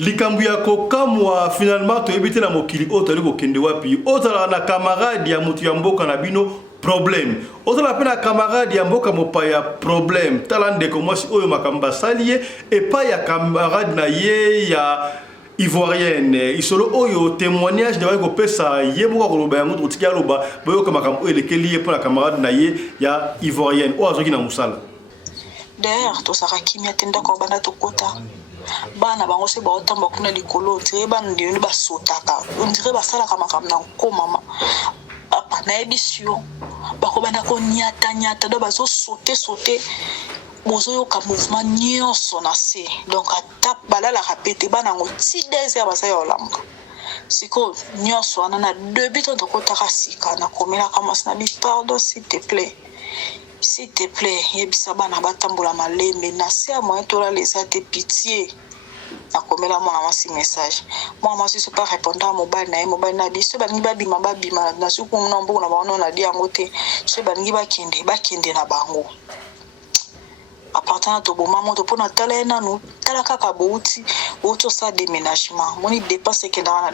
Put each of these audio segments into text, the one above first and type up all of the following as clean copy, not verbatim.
likambu ya kokamwa finalement to ebite na mokili otali ko kende wapi otala na camarade ya mutu ya mboka na bino problème otala pe na camarade ya mboka mopaya problème tala ndeko mwasi oyo makamba salie et pas ya camarade na ye ya ivoirienne isolo oyo témoignage de ko pesa ye moko ko loba yango tiki aloba boyo ka makambo elekeli ye pour la camarade na ye ya ivoirienne o azoki na musala d'ailleurs to saka kimia tenda ko banda to kota bana bango se ba otamba kuna likolo tire bana ndi ba sotaka on dirait ba sala kama na ko mama apa na ebisio ba ko banda ko nyata do ba so sauter bozo yo ka mouvement nyonso na se donc atap balala rapete bana ngo ti désir ba sa yo lamka siko nyonso ana na debut to ko takasika na komela kama na bi pardon s'il te plaît, yebisa bana batambola malembe na se a moyen tola les a de pitié. Na komela mwana masi message. Moi masi se pas répondre à mobile na biso bangi ba bima na suku mnombo na baona na dia ngote. Se bangi ba kende na bango. Appartenant to boma moto pona tala na no tala kaka bouti auto sa déménagement. Moni dépense ke na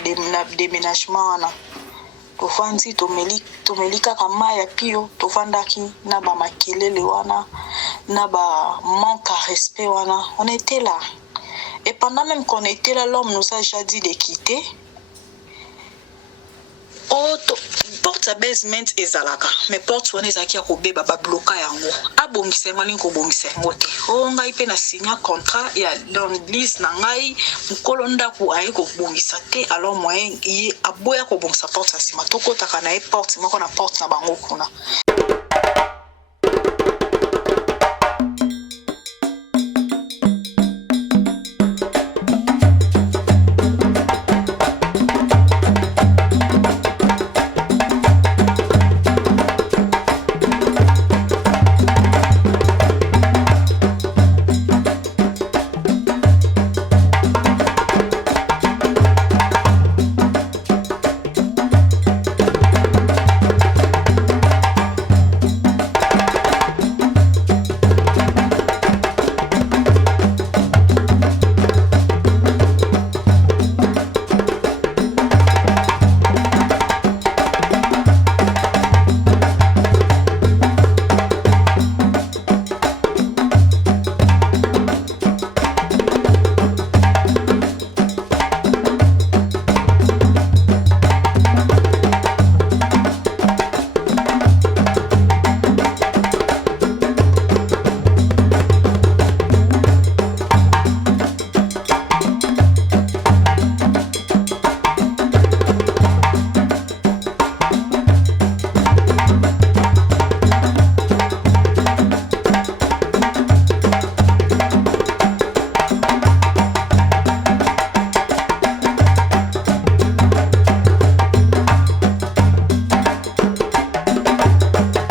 déménagement na. Tofanzi tomelika kama ya pio tofandaki na ba makelele wana na ba manque à respect wana on était là et pendant même qu'on était là l'homme nous a déjà dit de quitter porte basement ezalaka mais porte wana ezaki ya kobeba ba bloka yango abongisa ngani ko bongisa ngote o ngai pe na signa contrat ya dans l'église na ngai mukolo ndaku ayi ko bongisa te alors moyen yi aboya ko bongisa porte asima tokotaka na porte moko na porte na bango kuna.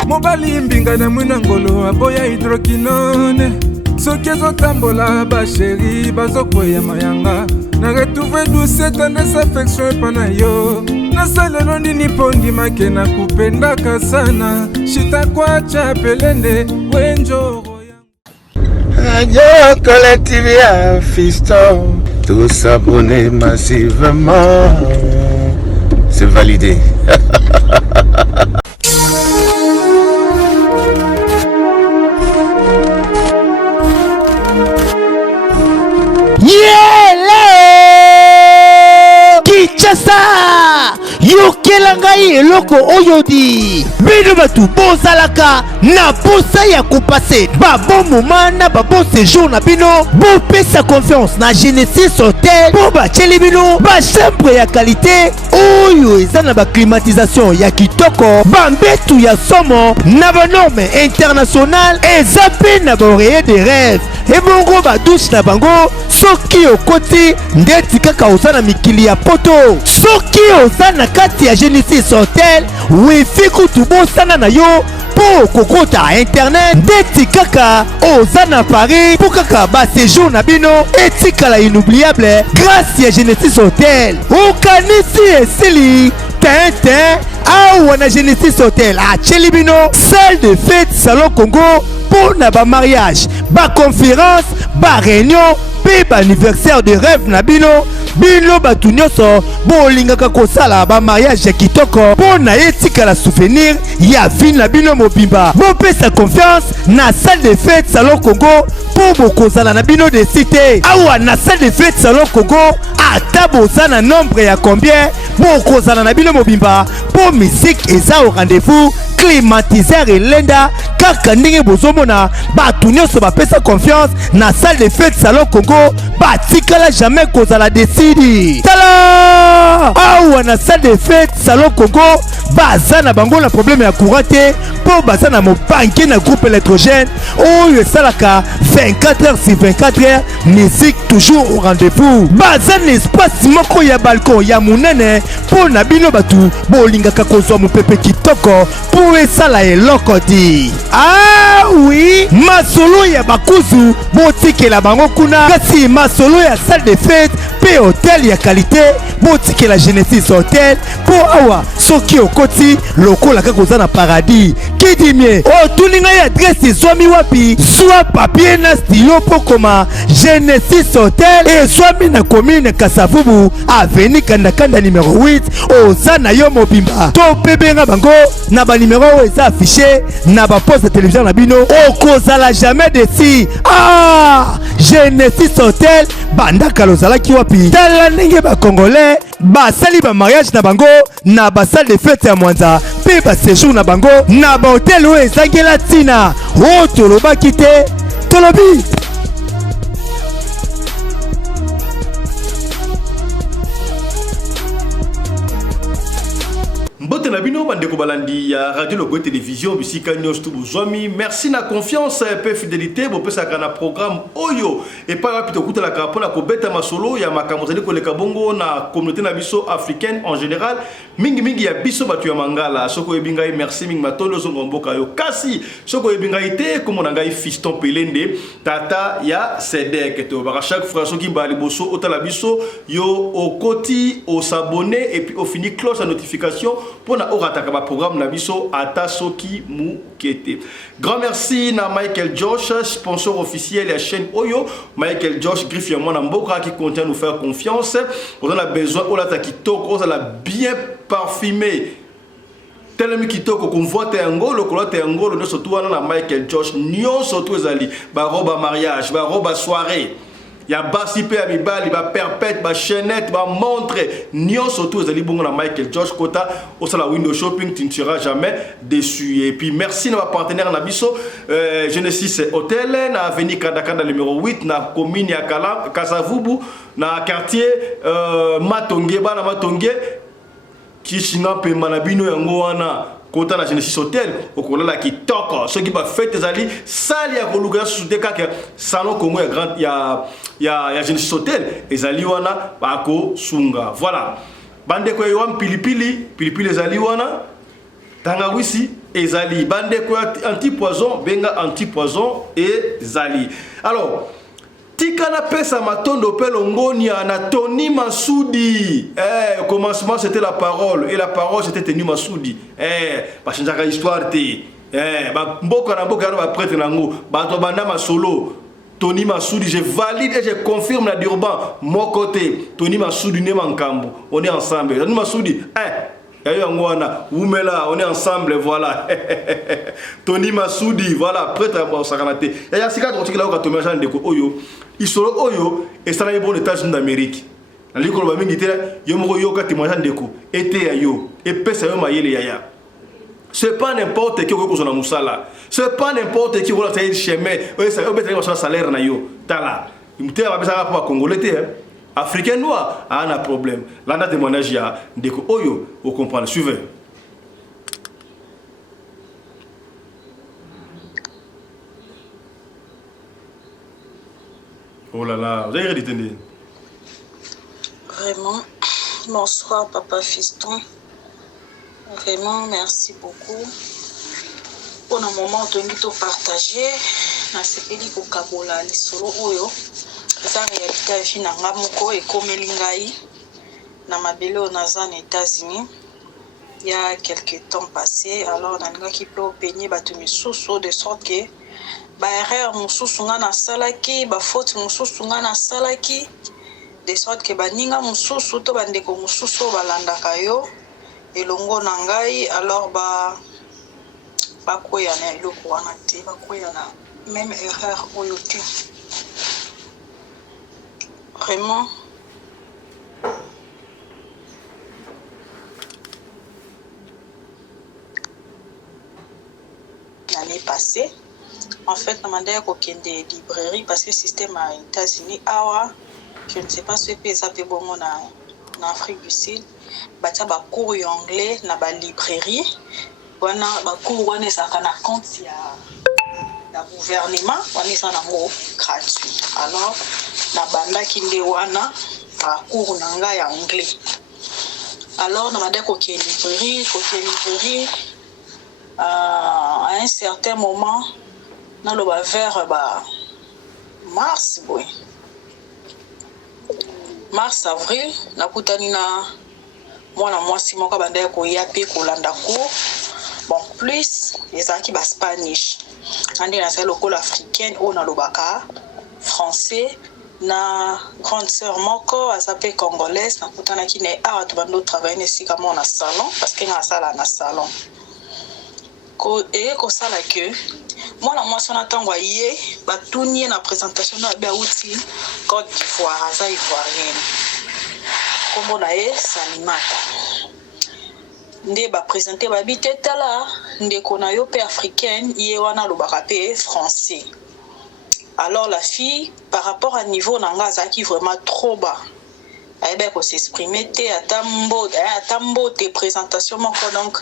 Mobali mbinga na mwina ngolo aboya hydroquinone soki ezotambola basheri bazokwea mayanga na retrouve douce tendresse affection epa na yo nasalelo nini mpo ndimake na kupendaka sana shitakwacha pelende wenjoro Radio Collective ya Fiston, tous s'abonner massivement, c'est validé. Kinshasa yokela ngai eloko oyodi bino batu bozalaka na posa ya kopase babo moma na babo séjour na bino bopesa confiance na Genesis Hotel po batieli bino bachambre ya qualité oyo eza na baclimatisation ya kitoko bambetu ya somo na banorme internationale eza pe na baoreiller de rêve ebongo badouche na bango soki okoti ndeti kaka oza na mikili ya poto soki oza na kati ya Genesis Hotel wifi kutu bosana na yo po kokota internet ndeti kaka oza na Paris po kaka ba séjour na bino etikala inoubliable grâce ya Genesis Hotel okanisi esili tintin awa na Genesis Hotel atieli bino salle de fête salon Congo pour na ba mariage ba conférence ba réunion pe anniversaire de rêve na bino batu nyonso bolingaka kosala ba mariage ya kitoko mpo na ye tikala souvenir ya vie na bino mobimba bopesa confiance na salle de fête Salon Congo mpo bokozala na bino de cité awa na salle de fête Salon Congo ata boza na nombre ya combien bokozala na bino mobimba mpo musique eza au rendez-vous climatiseur elenda kaka ndenge bozomona batu nyonso bapesa confiance na salle de fête Salon Congo batikala jamais kozala desidi tala awa na salle de fête Salon Congo baza na bango na problème ya courant te mpo baza na mobanke na groupe électrogène oyo esalaka 24 heures sur 24 heures musique toujours au rendez-vous baza na espace moko ya balcon ya munene mpo na bino batu bolingaka kozwa mopepe kitoko mpo esala eloko di ah oui masolo ya bakuzu botikela bango kuna kasi masolo ya salle de fête pe hotel ya qualité botikela Genesis Hotel mpo awa soki okoti lokola kaka oza na paradis kidimie otuninga ya adresse ezwami wapi zwa papier na stylo mpo koma Genesis Hotel ezwami na commune Kasavubu avenue Kandakanda numéro 8 oza na yo mobimba to mpe benga bango na banimero oyo eza affiché na baposte ya télévision na bino okozala jamais desi ah Genesis Hotel bandaka lozalaki wapi tala ndenge bakongolais basali ba mariage na bango na basalle de fête ya Mwanza pe ba séjour na bango na ba hotel oyo ezangela ntina o tolobaki te tolobi Mbote na bino bandeko balandi ya radio logo télévision bisika nyos tu bozwami merci na confiance pe fidélité bo pesa kana programme oyo et pas rapide kuta la kapona ko beta masolo ya makambo zali ko leka bongo na communauté na biso africaine en général mingi ya biso batu ya mangala soko ebingai merci mingi matondo zongo mboka yo kasi soko ebingai te comme on ngai fiston pelende tata ya Sedek to ba chaque fois soki mbali boso otala biso yo okoti au s'abonner et puis au fini cloche la notification pour na orataka ba programme na biso ata soki mu kete. Grand merci na Michael Josh, sponsor officiel de la chaîne Oyo. Michael Josh griffe ya mwana mboka qui continue à nous faire confiance. On a besoin olata kitoko, on a bien parfumé. Tellement kitoko qu'on voit ngolo ko ta ngolo no surtout na Michael Josh nyon surtout ezali ba robe mariage, ba robe soirée. Il y a basi pe ya mibali ba perpète ba chaînette ba montre nyon surtout ezali bongo na Michael Josh kota au sala window shopping tu ne seras jamais déçu et puis merci na partenaire na biso Genesis Hotel na avenue Kandakanda numéro 8 na commune ya Kasavubu na quartier Matonge bana Matonge kishinga pe manabino yango wana kota na Genesis Hotel okolala kitoko ceux qui ba fête ezali sali ya koluka soute kaka salon Congo ya grand ya Genesis Hotel ezali wana bako sunga voilà bande ko yom pilipili ezali wana tangawisi ezali bande ko anti poison benga anti poison ezali alors Tikana pesa matondo pelongonia na Tony Masudi. Au commencement c'était la parole et la parole c'était Tony Masudi. Parce que j'ai histoire te. Ba mboka na mboka na prêtre nango. Ba to banda masolo. Tony Masudi, je valide et je confirme la Durban. Mon côté, Tony Masudi ne mankambo. On est ensemble. Tony Masudi, on est ensemble, voilà. Tony Masudi, voilà, prêtre à Sakanate. Et ya sika to là ka Jean Ndeko Oyo. Isolo Oyo et ça na bon États-Unis d'Amérique. Na likolo ba mingi te yo moko yo ka Jean Ndeko été yo et pesa yo mayele yaya. C'est pas n'importe qui ko na musala. C'est pas n'importe qui ko la chemin. Ça yo betali ba salaire na yo. Tala. Imutera ba pesa pa congolais te. Africain noir a un problème. Là, on a témoignage à Ndeko Oyo, vous comprenez. Suivez. Oh là là, vous avez rédité. Vraiment, bonsoir papa fiston. Vraiment, merci beaucoup. Pour un moment, on a partagé. On a sepeli ko kabola li solo Oyo. Ça réalité à vie nanga moko et comme lingai na mabele on naza aux États-Unis il y a quelques temps passé alors on a qui peut peigner batu misusu de sorte que ba erreur mosusu nga na salaki ba faute mosusu nga na salaki de sorte que baninga mosusu to bandeko mosusu balandaka yo elongo na ngai alors bakwea na eloko wana te bakwea na même erreur oyo te vraiment. L'année passée, en fait, on m'a dit qu'il y a des librairies parce que le système aux États-Unis, je ne sais pas si ça peut bon en Afrique du Sud, il y a des cours anglais dans les librairies, il y a des cours qui sont en compte le gouvernement, qui sont gratuits. Alors, il y a des cours en anglais. Alors, on m'a dit qu'il y a des librairies, à un certain moment, dans le vers mars, mars, avril, nakutani na mwana mwasi moko bandaya ko yapi ko landa cours. Bon, plus les aki ba Spanish. Andi na sala lokola africaine ou na lobaka français na grande sœur moko asape congolaise nakutana ki ne to bando travailler ici comme on a salon parce que na sala na salon. Et comme ça là que moi la moisson attend ye batuni na présentation na ba outil Côte d'Ivoire za ivoirienne comme on a Salimata nde ba présenter ba biteta là nde kona yo pe africaine ye wana lobaka pe français. Alors la fille par rapport à niveau nanga za qui vraiment trop bas elle peut s'exprimer à tambo tes présentations donc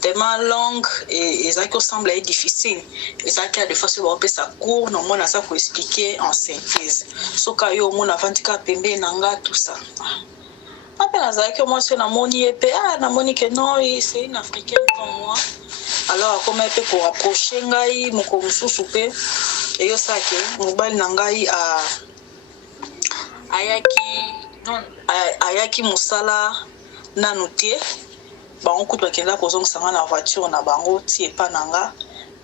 tellement longues et ça qui semble être difficile et ça qui a des fois se voir sa cours non moi ça pour expliquer en synthèse so ka yo mon avantika pembe nanga tout ça après ça que moi c'est na moni et na moni que non c'est une africaine comme moi alors comment elle peut pour approcher ngai moko mususu pe et yo ça que mobile nangai a ayaki musala nanu te bango kutu bakenda kozongisa na voiture na bango ti epa nanga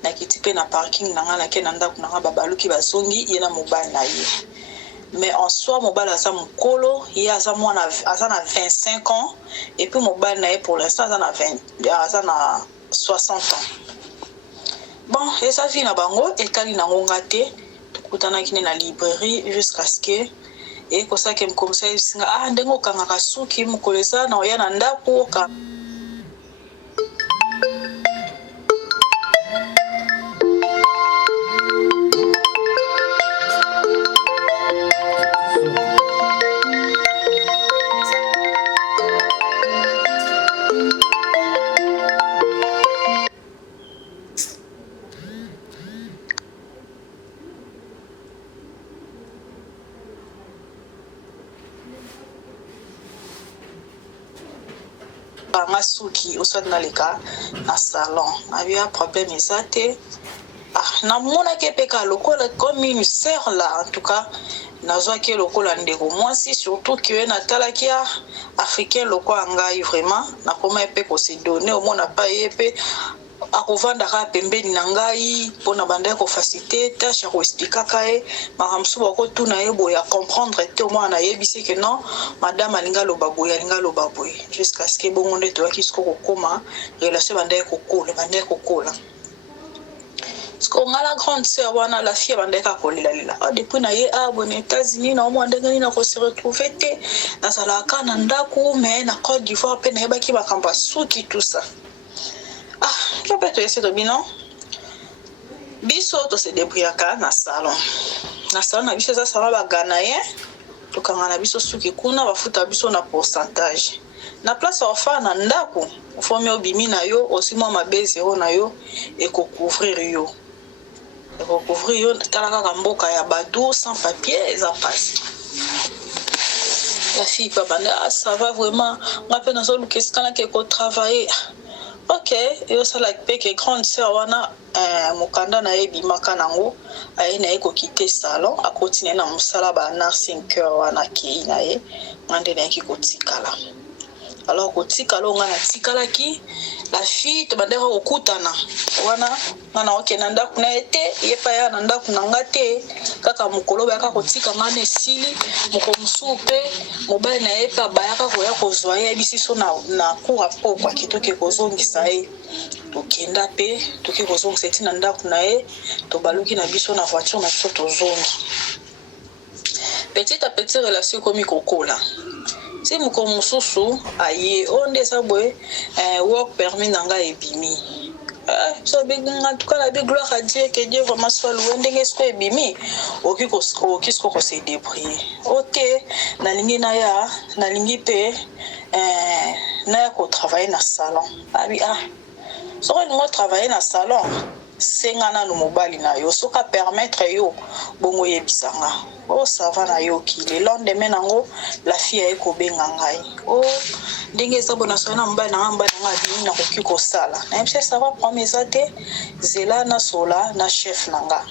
na kiti pe na parking nanga na ke na ndako nanga babaluki bazongi ye na mobile na ye mais en soi mobile aza mokolo ye aza mwana aza na 25 ans et puis mobile na ye pour l'instant aza na 60 ans. Bon et ça vie na bango etali nango ngate tukutana kine na librairie jusqu'à ce que et comme ça que me conseille ndengo kangaka suki mukolesa na oya na ndako ka suki au soit dans les cas na salon avait un problème exacté na mona ke peka lokola comme une sœur là en tout cas nazwa ke lokola ndeko moi si surtout que na talakia africain lokola ngai vraiment na koma pe ko se donner au mona pa yepe akovanda ka pembeni na ngai pona banda ko faciliter tâche ko expliquer kae makamsu bako tuna yebo ya comprendre te au moins na yebisi que non madame alinga lobaboya alinga lobaboy jusqu'à ce que bongo nde to akisko ko koma relation banda ko kola parce qu'on a la grande sœur wana la fille banda ka kolela depuis na ye bon États-Unis na mo ndenge ni na ko se retrouver te na sala kana ndako mais na Côte d'Ivoire pe na yebaki bakamba suki tout ça. Je peux te laisser de bilan. Biso to se débrouillaka na salon. Na salon na biso ça va gagner. To kanga na biso suki kuna bafuta biso na pourcentage. Na place ofa na ndako, ofomi obimi na yo, aussi moi ma B0 na yo et ko couvrir yo. Et ko couvrir yo talaka kamboka ya badou sans papier ça passe. La fille pas banda ça va vraiment. On peut nous luka skana ke ko travailler. Ok, et ça la que grande sœur wana mokanda na yebi makanango aye na eko quitter salon a continuer na musala ba nursing cœur wana ki na ye ngande na ki kotikala. alors kotika longa na tikalaki la fille to bandera okutana wana ngana okena ndaku na ete yepa ya na ndaku na ngate kaka mukolo ba kaka kotika ngane sili moko musupe mobali na yepa bayaka koya kozwa ye bisiso na kura pokwa kitoke kozongisa ye tokenda pe toke kozongisa tina ndaku na ye to baluki na biso na voiture na biso tozongi petit à petit relation komi kokola si moko mususu aye onde sabwe work permis nanga ebimi so en tout cas la gloire à Dieu que Dieu vraiment soit loué ndenge ce ebimi okisko ko se débrouiller OK nalingi na ya nalingi pe na ko travailler na salon abi so on travailler na salon sengana no mobali na yo soka permettre yo bongo yebisanga ça va na yo ki le lendemain nango la fille eko benga ngai ndenge za bona sona mobali na bini na koki ko sala na mse ça va prendre mes até zela na sola na chef nanga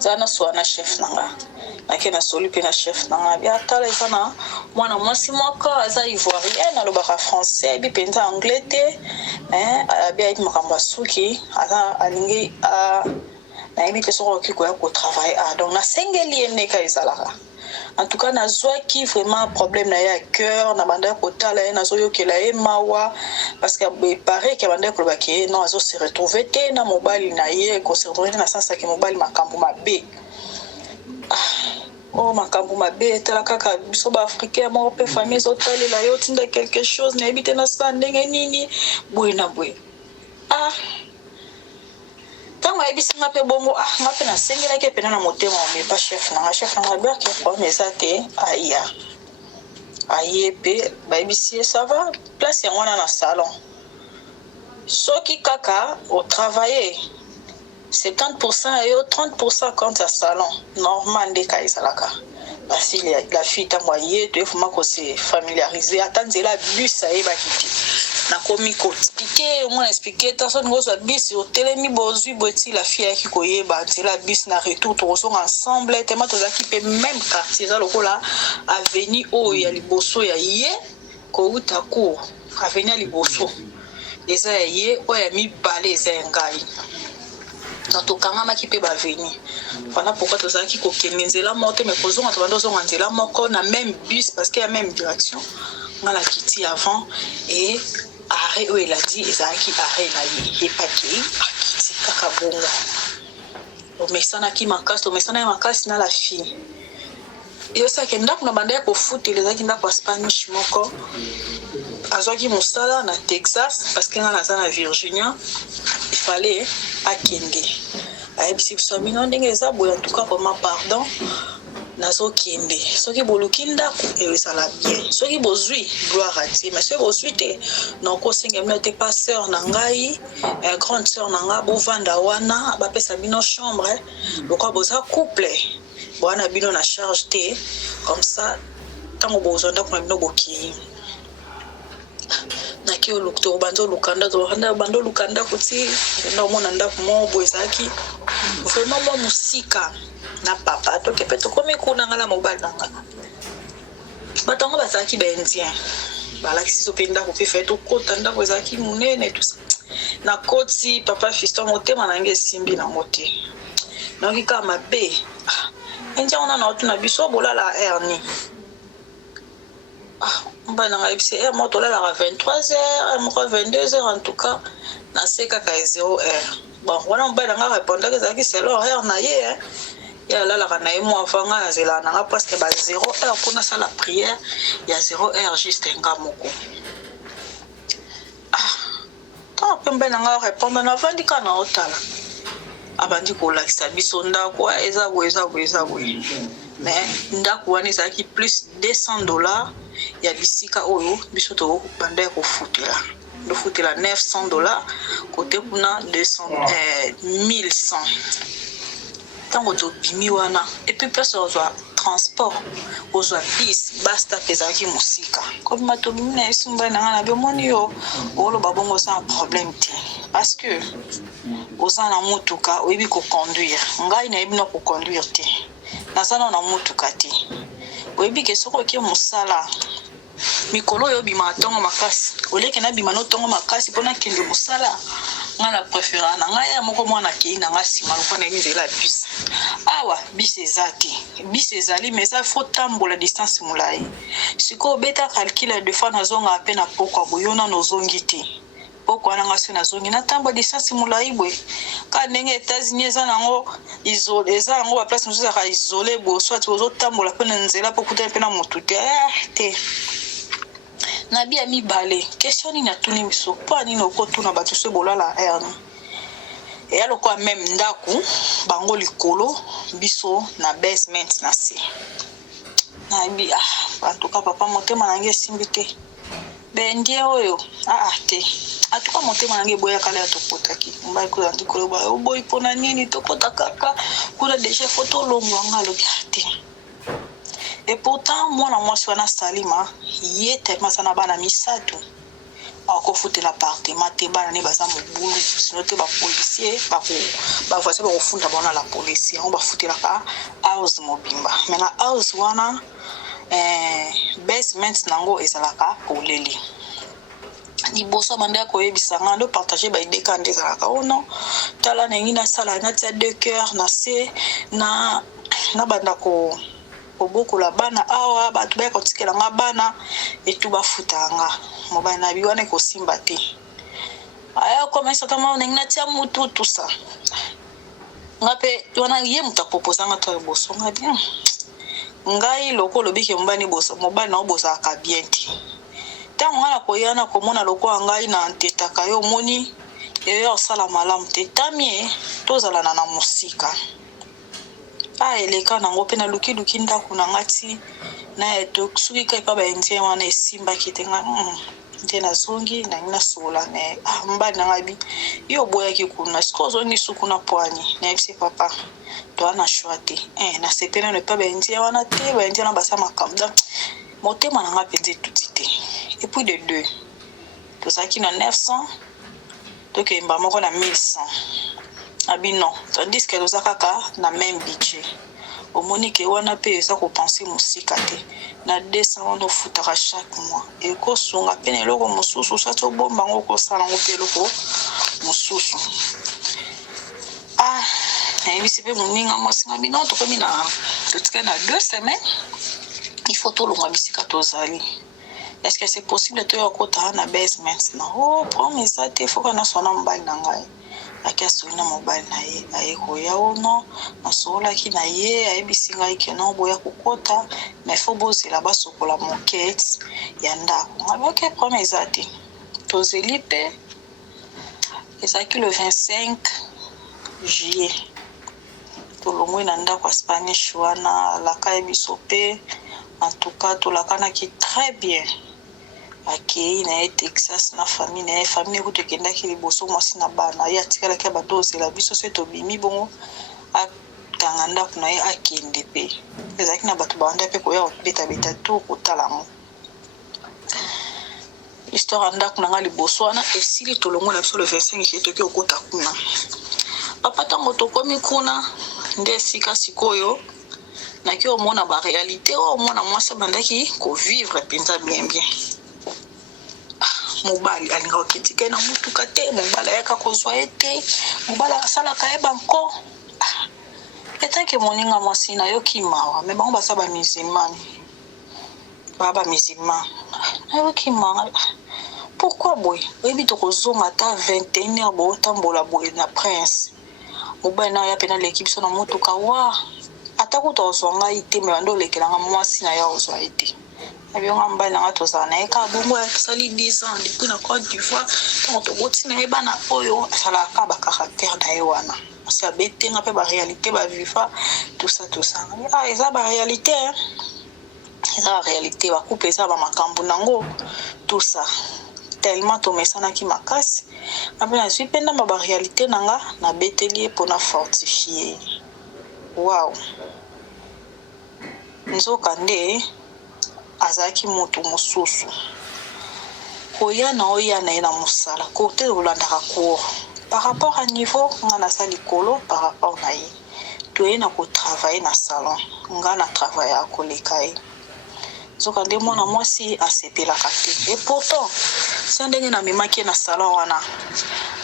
zana soa na chef nanga akena soli pe na chef nanga bia tala ezana mwana mwasi moko aza ivoirien na lobaka français bi penza anglais te bia iki makamba suki ata alingi na ebi te soko ki ko travailler donc na sengeli eneka ezalaka en tout cas na qui vraiment problème na ya cœur na banda ko tala na zoyo ke la mawa parce que paraît que banda ko baki non azo se retrouver te na mobile na ye ko se retrouver na sasa ke mobile makambo mabe makambo mabe tala kaka biso ba africain mo pe famille zotale la yo tinda quelque chose na ebite na sa ndenge nini boy na boy tango ebisi ngape bongo ngape na sengela ke pena na motema me pas chef na bia ke ko mesate aye pe ba ebisi ça va place ya mwana na salon soki kaka au travailler 70% et 30% quand à salon normal de kaisalaka la fille ta moyenne tu faut mako se familiariser attendre la bus ça eba kiti na komi ko expliquer moi expliquer ta son ngozo bus au telemi bozui boti la fille qui koyeba la bus na retour to so ensemble tellement to zakipe même quartier za lokola avenue o ya liboso ya ye ko utaku avenue liboso eza ye o ya mi balé za ngai dans tout cas ma qui peut ba venir voilà pourquoi tout ça qui kokende la moto mais posons to bando zo nzela moko na même bus parce qu'il y a même direction on la quitté avant et arrêt où il a dit ezaki arrêt na ye pas qui akiti kaka bongo o mesana ki makasi to mesana makasi na la fille et ça que ndako na banda ko futi les aki ndako Spanish moko azoki mosala na Texas parce que na na Virginia il fallait akende ayebisi biso bino ndenge eza boye en tout cas vraiment pardon nazo kende soki boluki ndako ezala bien soki bozwi gloire à Dieu mais soki bozwi te donc osenga mino te pas sœur na ngai grande sœur na nga bovanda wana bapesa bino chambre lokwa boza couple bwana bino na charge te comme ça tango bozwa ndako na bino boki na ki olukto banzo lukanda to bando lukanda kuti na mona ndako mo boezaki vraiment mo musika na papa to kepe to komi kuna ngala mobile nanga batango bazaki benzien bala kisiso penda ko fe to kota ndako ezaki munene tout ça na koti papa fiston motema na nge simbi na mote na kika mabe enja ona na otuna biso bolala erni bana ngabisi moto la 23h moko 22h en tout cas na seka ka 0h bon wana mbana nga répondre que ça qui c'est l'horaire na ye ya la na ye mo afanga na zela na presque ba 0h pour na la prière il y a 0h juste nga moko tant pe mbana nga répondre na vandi kana otala abandi ko lakisa biso ndako eza mais ndako wana ezaki plus $200 ya bisika oyo biso to banda ko futela do futela $900 côté kuna 1100 tango to bimi wana et puis personne soit transport ozwa bis basta ezaki musika comme mato bimi na esumba na ngana be moni yo olo babongo sans problème te parce que osana mutuka oyebi ko conduire ngai na yebi na ko conduire te nasana na mutuka te oyebi ke soko ke musala mikolo yo bima tongo makasi oleke na bima no tongo makasi pona kende mosala nga na préféra na nga ya moko mwana kei na nga sima lokona nzela bus awa bis ezati bis ezali mais ça faut tambola distance mulai siko beta calcule de fois nazonga ape na poko boyona nozongi te poko wana nga so nazongi na tambo distance mulai bwe ka ndenge États-Unis eza nango isolé eza nango ba place mosusu ka isolé bo soit ozo tambola pe na nzela po kuta pe na motu te na bia mibale question ni natuni miso po ani nokotuna bato se bolala erne et aloko même ndaku bango likolo biso na basement na se na bi en tout cas papa motema nange simbi te bendie oyo te en tout cas motema nange boya kala tokotaki mbai ko ndi ko ba boy pona nini tokota kaka kuna déjà photo longo ngalo te. Et pourtant, moi, na mwasi wana Salima, ye tellement sana bana misatu. Ako fute l'appartement te bana ne baza mobulu, sinon te ba policier, ba voisin ba ofunda bana la police, on ba fute la ka house mobimba. Mais na house wana basement nango ezalaka koleli. Ni boso manda ko yebisanga ndo partager ba idée quand ezalaka oh non. Tala na ngina sala na tia 2 cœurs na se na banda ko beaucoup la bana awa batu ba ko tikela nga bana etu ba futanga mobana na biwana ko simba te aya commence tama ngina tia mutu tout ça ngape wana ye muta proposer nga to boso nga bien ngai loko lobike mbani boso mobana na bosa ka bien ti tango ngala ko yana ko mona loko ngai na ntetaka yo moni yo sala malamu te tamie tozala na musika eleka nango pe na luki ndako na ngati na eto suki kai pa ba ndie wana esimba kitenga nte na zongi na ngina sola ne mbali na ngabi yo boya ki kuna sikozo ni suku na poani na epsi papa to ana shwate na sepena ne pa ba ndie wana te ba ndie na basa makamda motema na ngapi nze tutite et puis de deux to saki na 900 to ke mba moko na 1100 abi non tandis que nous akaka na même budget au monique wana pe ça ko penser musika te na 200 on futaka chaque mois et ko sunga pene loko mususu ça to bomba ngoko sala ngope loko mususu et bisi pe muninga mosinga bino to komi na tutika na 2 semaines il faut to longa bisika to zali. Est-ce que c'est possible de yokota na basement non promis ça te faut kana sona mbali na ngai akaso na mobile na ye ayeko ya ono masola ki na ye ayebisinga ikeno boya kokota mais faut bozela basokola moquette ya ndako ngaboke promis ça te tozeli pe ezaki le 25 juillet tolongwe na ndako ya Spanish wana laka ebiso pe en tout cas tolakana ki très bien akei na Texas na famille na famille ko tekenda ki liboso mwasi na bana ya tikala ka badoze la biso se to bimi bongo akanga ndako na ye akende pe ezaki na bato banda pe ko ya beta to kotala mo histoire ndako na nga liboso wana esili tolongo na biso le 25 juillet to ki okota kuna papa tango to komi kuna nde sika sikoyo na ki omona ba réalité omona mwasi bandaki ko vivre penza bien mobali alinga okitika na mutuka te mobali yaka kozwa ete mobali asala kaeba nko etake moninga mwasi na yo kimawa me bango basaba musulman baba musulman na yo kimawa pourquoi boy oyebi tokozonga ta 21h bo tambola boy na prince mobali na ya pena l'équipe so na mutuka wa atako tozonga ite me bando lekelanga mwasi na ya ozwa ete abionga mbali na watu sana eka bongo ya sali 10 ans depuis na Côte d'Ivoire tant to boti na ebana oyo sala ka ba caractère na ewana ça betenga pe ba réalité ba viva tout ça eza ba réalité eza réalité ba couple eza ba makambu nango tout ça tellement to mesana ki makasi abena suis penda ba réalité nanga na betelier pour na fortifier wow nzoka nde azaki moto mosusu koya na oya na ina musala côté olandaka cours par rapport à niveau ngana sali kolo par rapport na ye to ena ko travailler na salon ngana travailler à koleka ye zokande mwana mwasi asepelaka te. Et pourtant sa ndenge na memaki na salon wana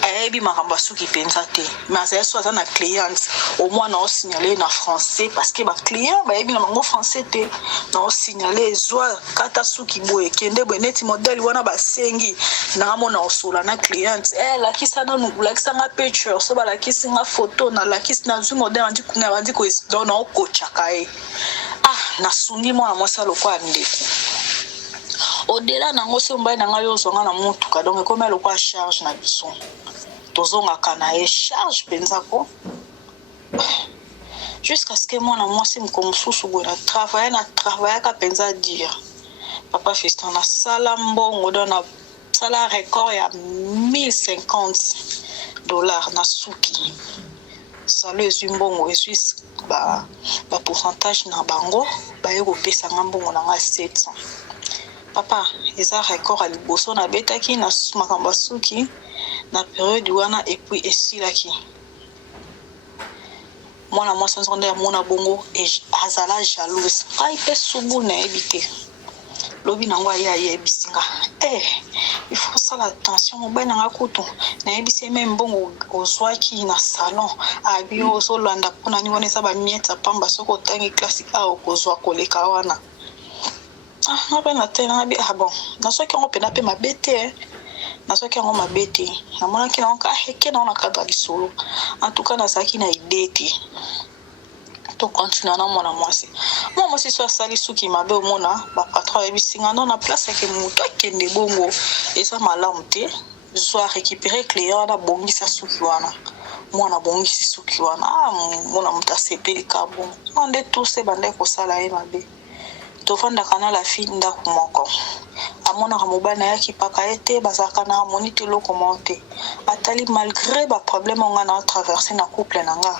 ayebi makambo asuki mpenza te, mais azali so aza na cliente au moins na osignale na français parce que baclient bayebi na bango français te, na osignale ezwa kata suki boye kende boye neti modele wana basengi naamona osola na cliente lakisa nanu lakisanga picture so balakisinga photo na lakisi na zwi modele andi kunga bandi koesdona okochaka ye nasungi mwana mwasi alokwa ndeko au-delà nango se mbai nanga yo zonga na mutuka donc comme elle quoi charge na biso tozonga kana e charge penzako jusqu'à ce que moi na mwasi mkomususu go na travailler ka penza dire papa Fiston na sala mbongo do na sala record ya $1050 na suki sala ezwi mbongo ezwi ba pourcentage na bango ba yeko pesa mbongo na 700. Papa, eza record à liboso na betaki na makambo suki na période wana et puis esilaki. Mwana mwasi nzonde ya mona bongo azala jalouse. Ai pe subu na ebite. Lobi nango ya yebisinga. Il faut ça l'attention mo bana ngakutu. Na ebise même bongo ozwaki na salon. Abi ozo landa pona ni wona ba mieta pamba soko tangi classique a okozwa koleka wana. Na tena bi bon na soki on pena pe mabete na soki on mabete na mona ki na on ka heke na on akadra lisolo en tout cas na saki na idée to continue na mona mwasi so sali suki mabe o mona ba patron e bisinga na place ke muto akende bongo esa malamu te zo récupérer client na bongisa suki wana mwana bongisi suki wana mona mutasepeli ka bon on de tous se bande ko sala e mabe tofanda kana la fille ndako moko amona ka mobana yaki paka ete bazaka na monite loko monte atali malgré ba problème on a traversé na couple nanga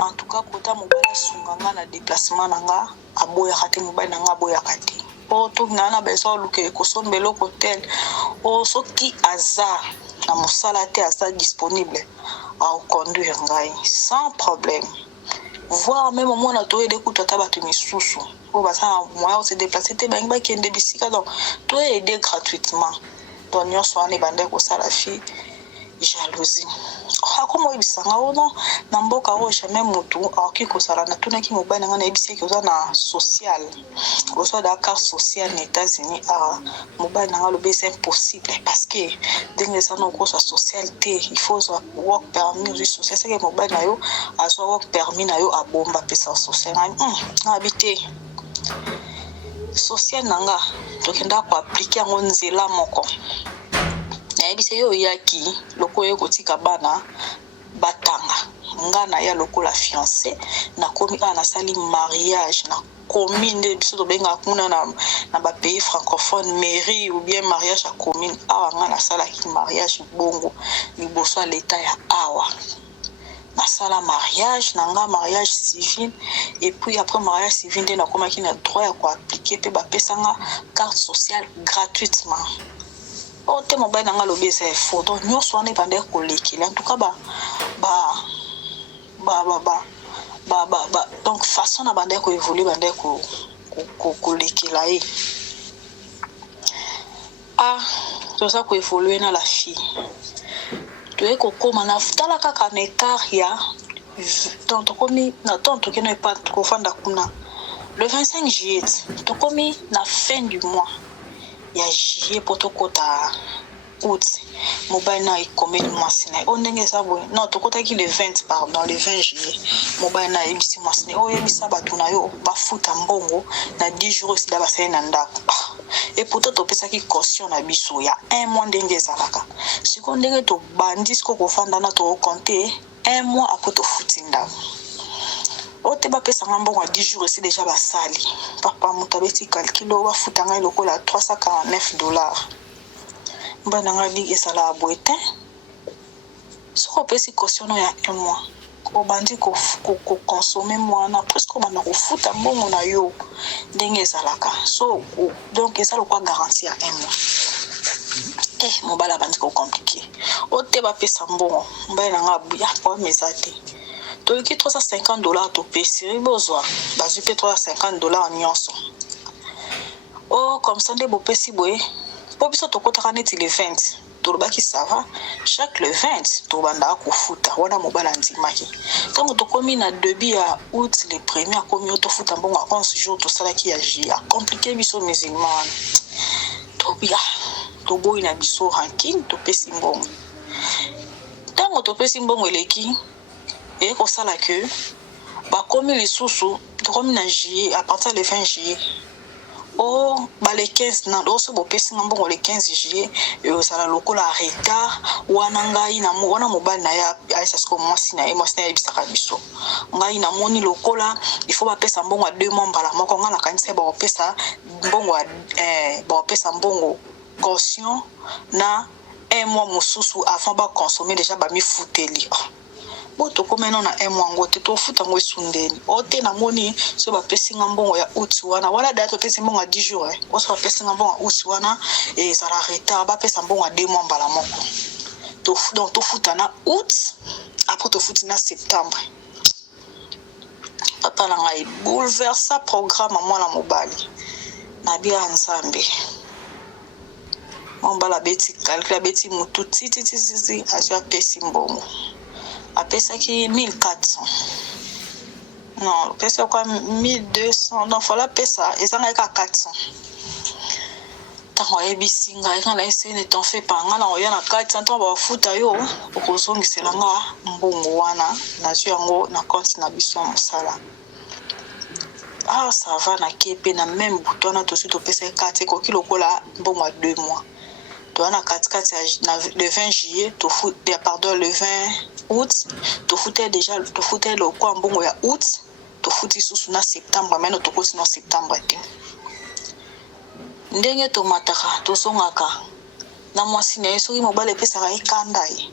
en tout cas kota mobana sunganga na déplacement nanga aboya kate mobana nanga aboya kate o to nana beso luke ko sombelo hotel o soki azar na mosala te asa disponible à conduire ngai sans problème voir même moi na to aider kuta tabatu misusu o basa moi se déplacer te bangba kende bisika donc to aider gratuitement donc nyonso ane bande ko sala fi jalousie akomo ibisanga ono na mboka o jamais mutu aki ko sala na tunaki mobana ngana ibisiki oza na social ko so da carte sociale aux États-Unis mobana ngalo be c'est impossible parce que dingue ça no ko so social te il faut so work permis du social c'est que mobana yo a so work permis na yo abomba pesa social na habiter social nanga tokenda ko appliquer ngo nzela moko na ebise yo yaki loko yo kotika bana batanga ngana ya loko la fiancée na komi ana sali mariage na commune biso to benga kuna na ba pays francophone mairie ou bien mariage à commune awa ngana sala ki mariage bongo liboso l'état ya awa na sala mariage nanga mariage civil et puis après mariage civil de na koma ki na droit ya ko appliquer pe ba pesanga carte sociale gratuitement o te mobile nanga lobi c'est faux donc nyonso ane bande ko lekela en tout cas donc façon na bande ko évoluer bande ko lekela e to ça ko évoluer na la fille to e ko koma na futala kaka na écart ya donc to komi na temps to keno pas ko fanda kuna le 25 juillet to komi na fin du mois ya juillet potokota août mobile na ikomeli mwasina o ndenge sabo non tokota ki le 20 pardon le 20 juillet mobile na ebisi mwasina o yebisa batu na yo bafuta mbongo na 10 jours sida basale na ndako et pourtant to pesa ki caution na biso ya 1 mois ndenge zalaka siko ndenge to bandis ko kofanda na to compter 1 mois après to futi ndako o te ba pesa mbongo 10 jours c'est déjà basali papa mutabeti calculo ba futa ngai lokola $349 mbana ngali esala boete soko pesi caution ya 1 mois ko bandi ko consommer mwana presque bana ko futa mbongo na yo ndenge ezalaka so donc ezala quoi garantie ya 1 mois mobala bandi ko compliqué o te ba pesa mbongo mbana ngabu ya kwa mezate to ki $350 to pesi bozwa bazu pe $350 nyonso comme ça nde bopesi boye po biso tokotaka neti le 20 tolobaki ça va chaque le 20 tobanda kofuta wana mobala ndimaki ntango tokomi na début ya août le premier akomi tofuta mbongo 11 jours tosalaki ya jia compliqué biso musulman wana tobia toboyi na biso ranking topesi mbongo ntango topesi mbongo eleki ekosala ke bakomi lisusu tokomi na juillet à partir le 20 juillet le 15 na oso bopesi mbongo le 15 juillet ezala lokola retard wana ngai na wana mobali na ya aisasiko mwasi na yebisaka biso ngai na moni lokola il faut bapesa mbongo a 2 mois mbala moko nga na kanisa bapesa mbongo caution na 1 mois mosusu avant consommer déjà bamifuteli bo tokomena na 1 mois ngo te tofuta ngo esundeni ote na moni so bapesi mbongo ya août wana date topesi mbongo ya 10 jours oso bapesi mbongo ya août wana ezala retard bapesa mbongo ya 2 mois mbala moko donc tofuta na août après tofuti na septembre papa na ngai bouleversa programme mwana mobali na bia nzambe mbala beti calcula beti mutu titi azwa pesi mbongo apesaki 1400 non pesa kwa 1200 donc voilà pesa ezanga ka 400 tango ebisinga ekana ese ne t'en fais pas ngala oya na 400 to ba futa yo okozongisela nga mbongo wana na yango na compte na biso mosala ça va na kepe na même bouton na to suite pesa 4 ko kilo kola mbongo à 2 mois to na 4 na le 20 juillet to fout pardon le 20 août to foutait le quoi mbongo ya août to fouti sous na septembre mais to kosi na septembre te ndenge to mataka to songaka na mwasi na yeso mobile pesa ka ikanda ye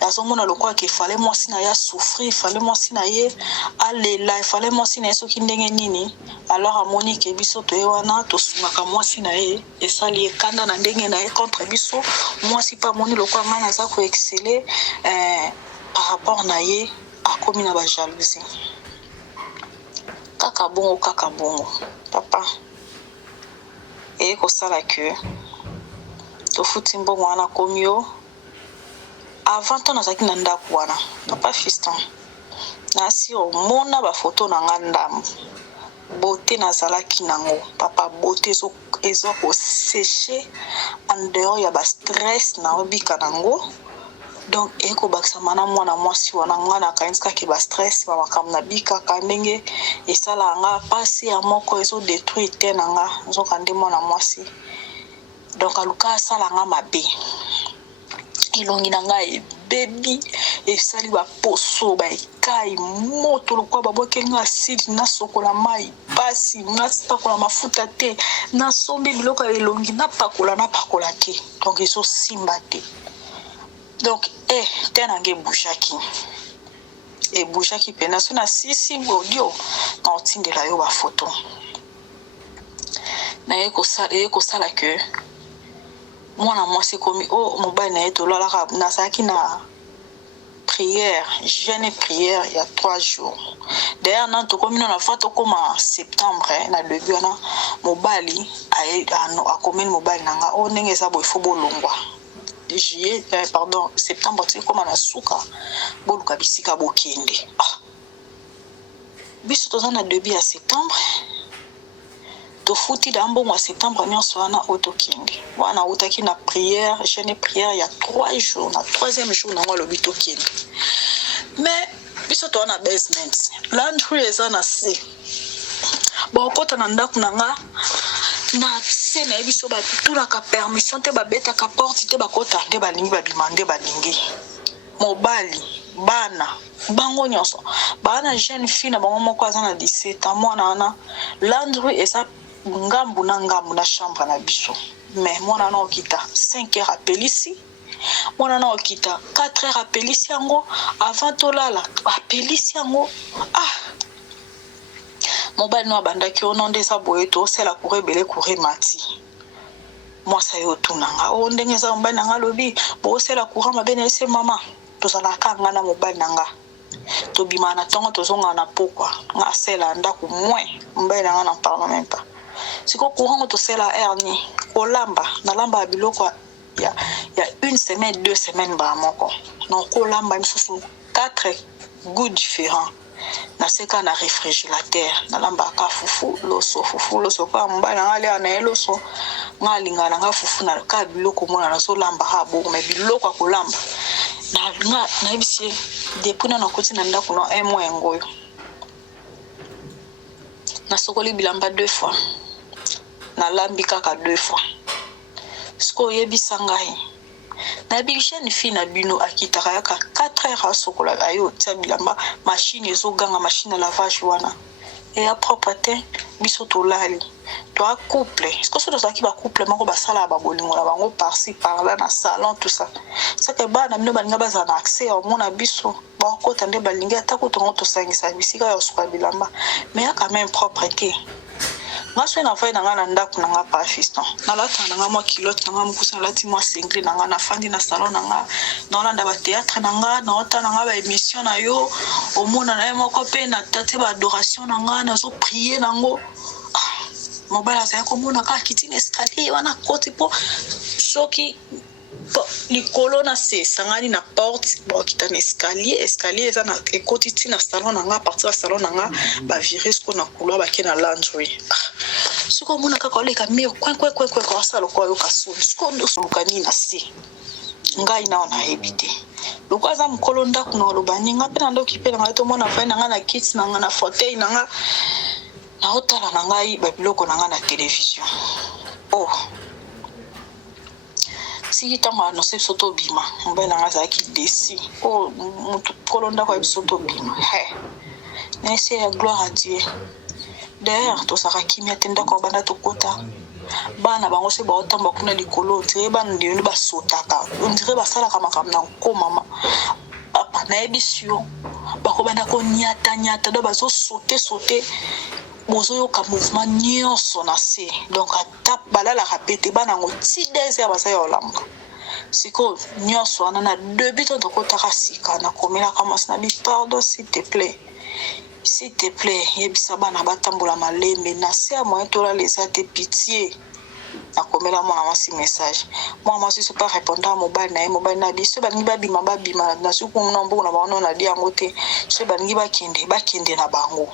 yazomona lokwa ke fallait mwasi na ya souffrir fallait mwasi na ye alela fallait mwasi na yeso kindenge nini alors amoni ke biso to wana to sungaka mwasi na ye esali ekanda na ndenge na ye contre biso mwasi pa moni lokwa ngana za ko exceller par rapport na ye akomi na ba jalousie kaka bongo papa kosala ke tofuti mbongo wana komi yo avant to nazalaki na ndako wana papa fiston nasi omona bafoto na nga ndamu beauté nazalaki nango papa beauté ezo koseche en dehors ya bastress na obika nango donc ekobakisa mana mwana mwasi wana nga na kanisaki bastress bamakambo na bikaka ndenge esala nga pasi ya moko ezo détruire te na nga nzoka nde mwana mwasi donc aluka asala nga mabe ilongi na nga ebebi esali baposo baekai moto lokwa baboke nga asili nasokola mai pasi napakola mafuta te nasombi biloko ya elongi napakola te donc ezosimba te donc te nange ebouchaki pena so na sisi audio na otindela yo bafoto na ekosala ke mwana mwasi komi mobali na ye tolalaka nazalaki na prière jeûne prière il y a 3 jours d'ailleurs na tokomi na fois tokoma septembre na début wana mobali akomi mobali nanga ndenge eza boye fo bolongwa juillet pardon septembre tu koma na suka boluka bisika bokende biso toza na début ya septembre tofuti da mbongo ya septembre nyonso wana otokende wana utaki na prière jeûne prière il y a 3 jours na 3e jour nango alobi tokende mais biso toza na basement landry eza na se bokota na ndako nanga na se na biso batulaka permission te babetaka porte te bakota nde balingi babima nde balingi mobali bana bango nyonso bana jeune fille na bango moko aza na 17 ans mwana wana landry eza ngambu na chambre na biso mais mwana na okita 5 heures apelisi mwana na okita 4 heures apelisi yango avant tolala apelisi yango mobali no abandaki ono nde eza boye tosala kurebele kure mati mwasa yo tunanga ndenge eza mobali nanga lobi bosala kura mabe na ese mama tozalaka nga na mobali nanga tobima na ntongo tozonga na pokwa nga sela ndako mwe mobali nanga na parlement pas siko courant to sela erni kolamba na lamba biloko ya 1 semaine 2 semaines ba moko non kolamba misusu 4 goûts différents na seka na réfrigérateur na lamba ka fufu loso kwa mbala ngale ana eloso ngalinga nga fufu na ka biloko mona na so lamba ha bo me biloko kolamba na bisie depuis na koti na ndako na un mois ngoyo na sokoli bilamba 2 fois na lambi kaka 2 fois sko yebisa ngai na bilisha ni fille na bino akitaka yaka 4 heures a sokola ayo tia bilamba machine ezoganga machine à lavage wana et à propreté biso tolali to a couple sko so dosaki ba couple moko basala ba bolingo na bango par-ci par-là na salon tout ça ça que bana bino balinga baza na accès au mona biso ba kota nde balinga atako tongo to sangisa bisika ya sokola bilamba mais a quand même propreté. Moi, je suis en train de faire pas fiston. Na lata na moi kilote na mukusa lati moi single na na fandi na salon na na ba théâtre na ota na ba émission na yo au mona na moko pe na tate ba adoration na zo prier nango. Mobala za ko mona ka kitine escalier wana koti po shoki likolo na se sangani na porte bo kitana escalier eza na ekoti tina salon na partir ya salon na ba virer ce qu'on a couloir ba kena lingerie siko mona kaka oleka mire kwen kwa sala kwa yo kaso siko ndo sukani na se ngai na ona ebite loko aza mukolo ndako na lobani nga pe na ndo kipela nga to mona fa na kits na na fauteuil na otala na ngai ba biloko na na télévision oh si tama no se soto bima mbela nga za ki desi oh mutu kolonda kwa soto bima he nese ya gloire à Dieu d'ailleurs to saka kimia tenda ko banda to kota bana bango se ba otamba kuna likolo tire bana ndi ba sotaka ndire ba sala kama kamna ko mama apa na ebisio ba ko banda ko nyata do ba so sauter bozo yo ka mouvement nyonso na se donc atap balala rapete bana ngo ti désir ba sa yo lamba siko nyonso ana na debut to ko takasika na komela kama na bi pardon s'il te plaît yebisa bana batambola malembe na se a moyen to la laisser te pitié na komela mwana mwasi message mwana mwasi so pas répondre à mobile na biso balingi babima na suku na mbo na baona na dia ngote so balingi bakende na bango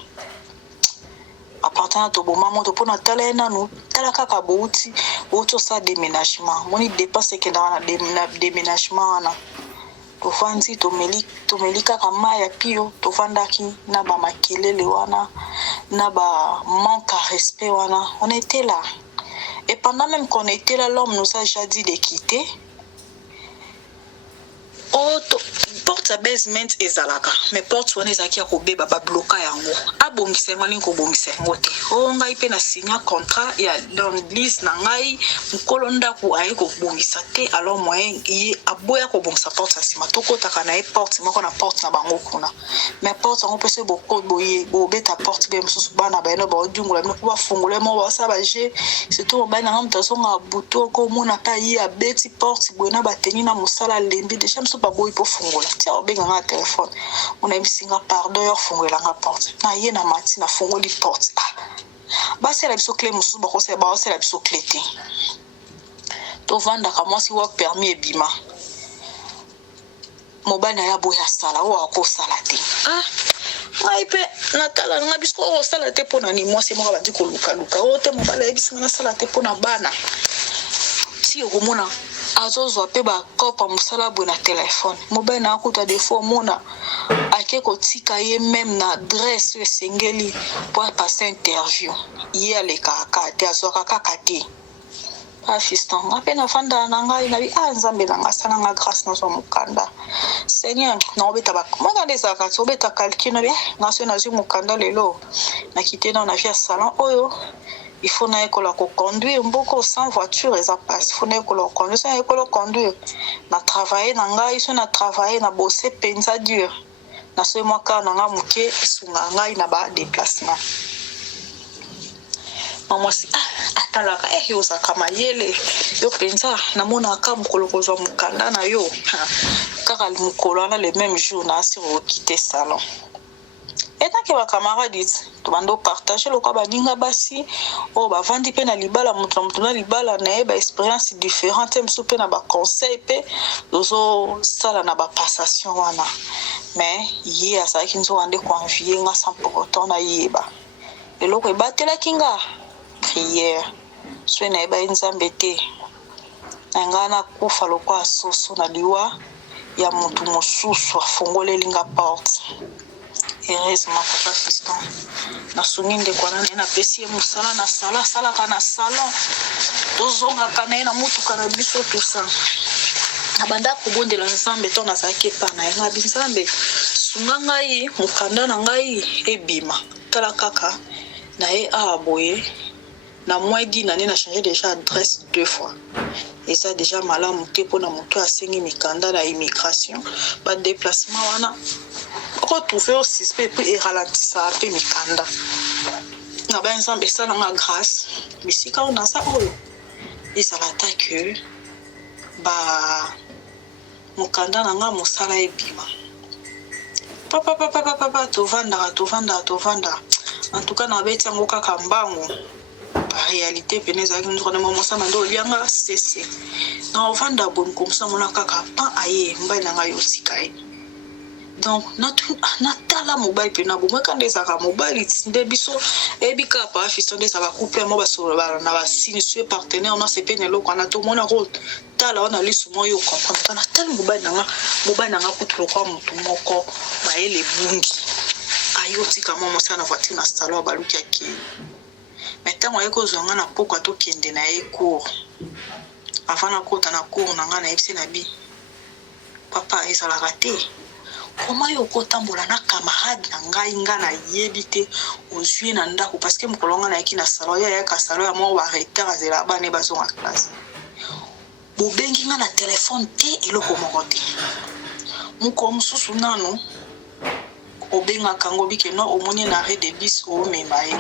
appartenant to bomama to pona tala nanu tala kaka bouti auto sa déménagement moni dépense ke na déménagement na to fanzi to melika kama ya pio to fandaki na ba makelele wana na ba manque à respect wana on était là et pendant même qu'on était là l'homme nous a déjà dit de quitter porte basement ezalaka mais porte wana ezaki ya kobeba babloka yango abongisa yango alingi kobongisa yango te o ngai mpe na signa contrat ya dans l'église na ngai mokolo ndako aye kobongisa te alors moyen ye aboya kobongisa porte ya nsima tokotaka na ye porte moko na porte na bango kuna mais porte yango mpe se bobeta porte be mosusu bana bayeno baodungola bino po bafungole mo basala baje surtout mobali na nga moto azonga butu okomona mpe aye abeti porte boye na bateni na mosala alembi deja mosusu baboyi mpo fungola tia obenga nga telefone on a bisinga pardon yo fungola nga porte na ye na mati na fungoli porte basela biso clé mosusu bakosela biso clé te tovandaka mwasi wa permis ebima mobali na ya boya sala oyo akosala te ngai mpe natala nga biso oyo osala te mpo na ni mwasi moko bandi kolukaluka oyo te mobali ayebisinga nasala te mpo na bana si okomona azozwa mpe bakopa mosala boye na telefone mobali na akuta defo omona ake kotika ye meme na adresse oyo esengeli mpo apase interview ye alekaka te azwaka kaka te afiston nga mpe nafanda na ngai nabi nzambe na nga asala nga grâce nazwa mokanda seigneur naobeta mokanda ezalaka ti obeta calcul nabi nga so nazwi mokanda lelo nakite na vie ya salon oyo il faut na école ko conduire mboko sans voiture eza passe il faut na école ko conduire sans école conduire na travailler na ngai so na travailler na bosser penza dur na so moi ka na nga muke sunga ngai na ba déplacement mama si atalaka yo sakama yele yo penza na mona ka mukolo kozwa mukanda na yo kaka mukolo na le même jour na si quitter salon maintenant que ba camarades to bando partager le quoi ba ninga basi o ba vandi pe na libala mutu na libala na ba expérience différente même so pe na ba conseil pe dozo sala na ba passation wana mais hier ça qui nous ande confier nga sans pour autant na yeba eloko ebatela kinga prière so na ba nzambe te ngana kufa lokwa soso na liwa ya mutu mosusu afongoleli nga porte. Heureusement papa fiston na suninde kwa nani na pesi musala na sala kana salon tozonga kana na mutu kana biso tout ça abanda kubondela nzambe to na sake pa na nga binzambe sunga ngai mukanda na ngai ebima tala kaka na e aboye na moedi na na changer déjà adresse 2 fois. Et ça déjà malamu te pona moto asengi mikanda na immigration ba déplacement wana retrouver au suspect puis ralentissa pe mikanda na ba ensemble ça na grâce bisika on a ça et ça l'attaque ba mukanda na nga musala ebima papa to vanda en tout cas na beti ngo kaka mbango réalité peneza qui nous rendons mon sama ndo lianga cc na vanda bon comme ça mon kaka pa aye mbai na ngayo sikai donc natala mobile pe na bomwe kande saka mobile tsinde biso ebika pa fiston de ça va couper mo baso na ba signe sur partenaire on a se penelo kana to mona ko tala on a lisu mo yo comprendre na tel mobile na kutlo kwa mutu moko ba ele bungi ayo tika mo sana voiture na stalo baluki aki maintenant on eko zonga na poko to kende na eko afana kota na cour na ngana epse na bi papa ezala raté comment yo kotambola na camarade na ngai ngana yebite ozui na ndako parce que mukolonga na ekina salon ya ka salon ya mo ba retard azela bane bazonga classe bobengi ngana téléphone te eloko moko te muko mususu nano obenga kango bike no omoni na arrêt de bus o memaye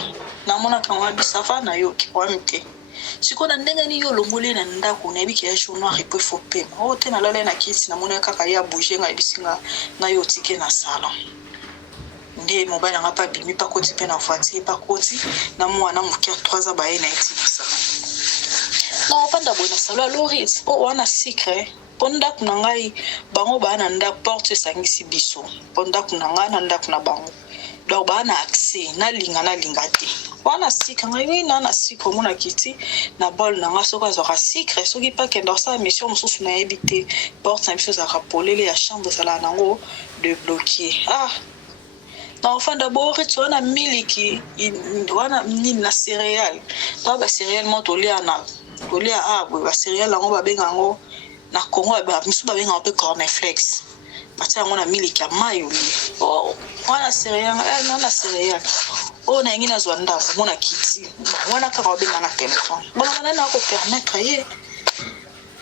na mona kango bisafa na yo ki kwa mte siko na ndenga ni yo longole na ndako na bike ya journal repo fo pe o te na lala na kisi na mona kaka ya bouger nga bisinga na yo tike na salon nde mobile nga pa bimi pa koti pe na voiture pa koti na mwana mukia 3 ans ba ye na iti salon na opanda bona salon loris o wana secret ponda kuna ngai bango bana nda porte sangisi biso ponda kuna ngana nda kuna bango donc bana accès na linga te wana sika ngai na sika mona kiti na bol na nga soka zo secret soki pa kendo sa mission mususu na ebité porte na biso za rapolele ya chambre sala nango de bloquer na ofanda bori tsona miliki wana nini na céréales to ba céréales motolia na tolia ba céréales ngo ba benga ngo na Congo ba misu ba benga pe cornflakes batia ngona miliki ya mayo oh wana céréales na céréales oh na ngina zwanda mona kiti wana ka ba benga na téléphone bona na ko permettre ye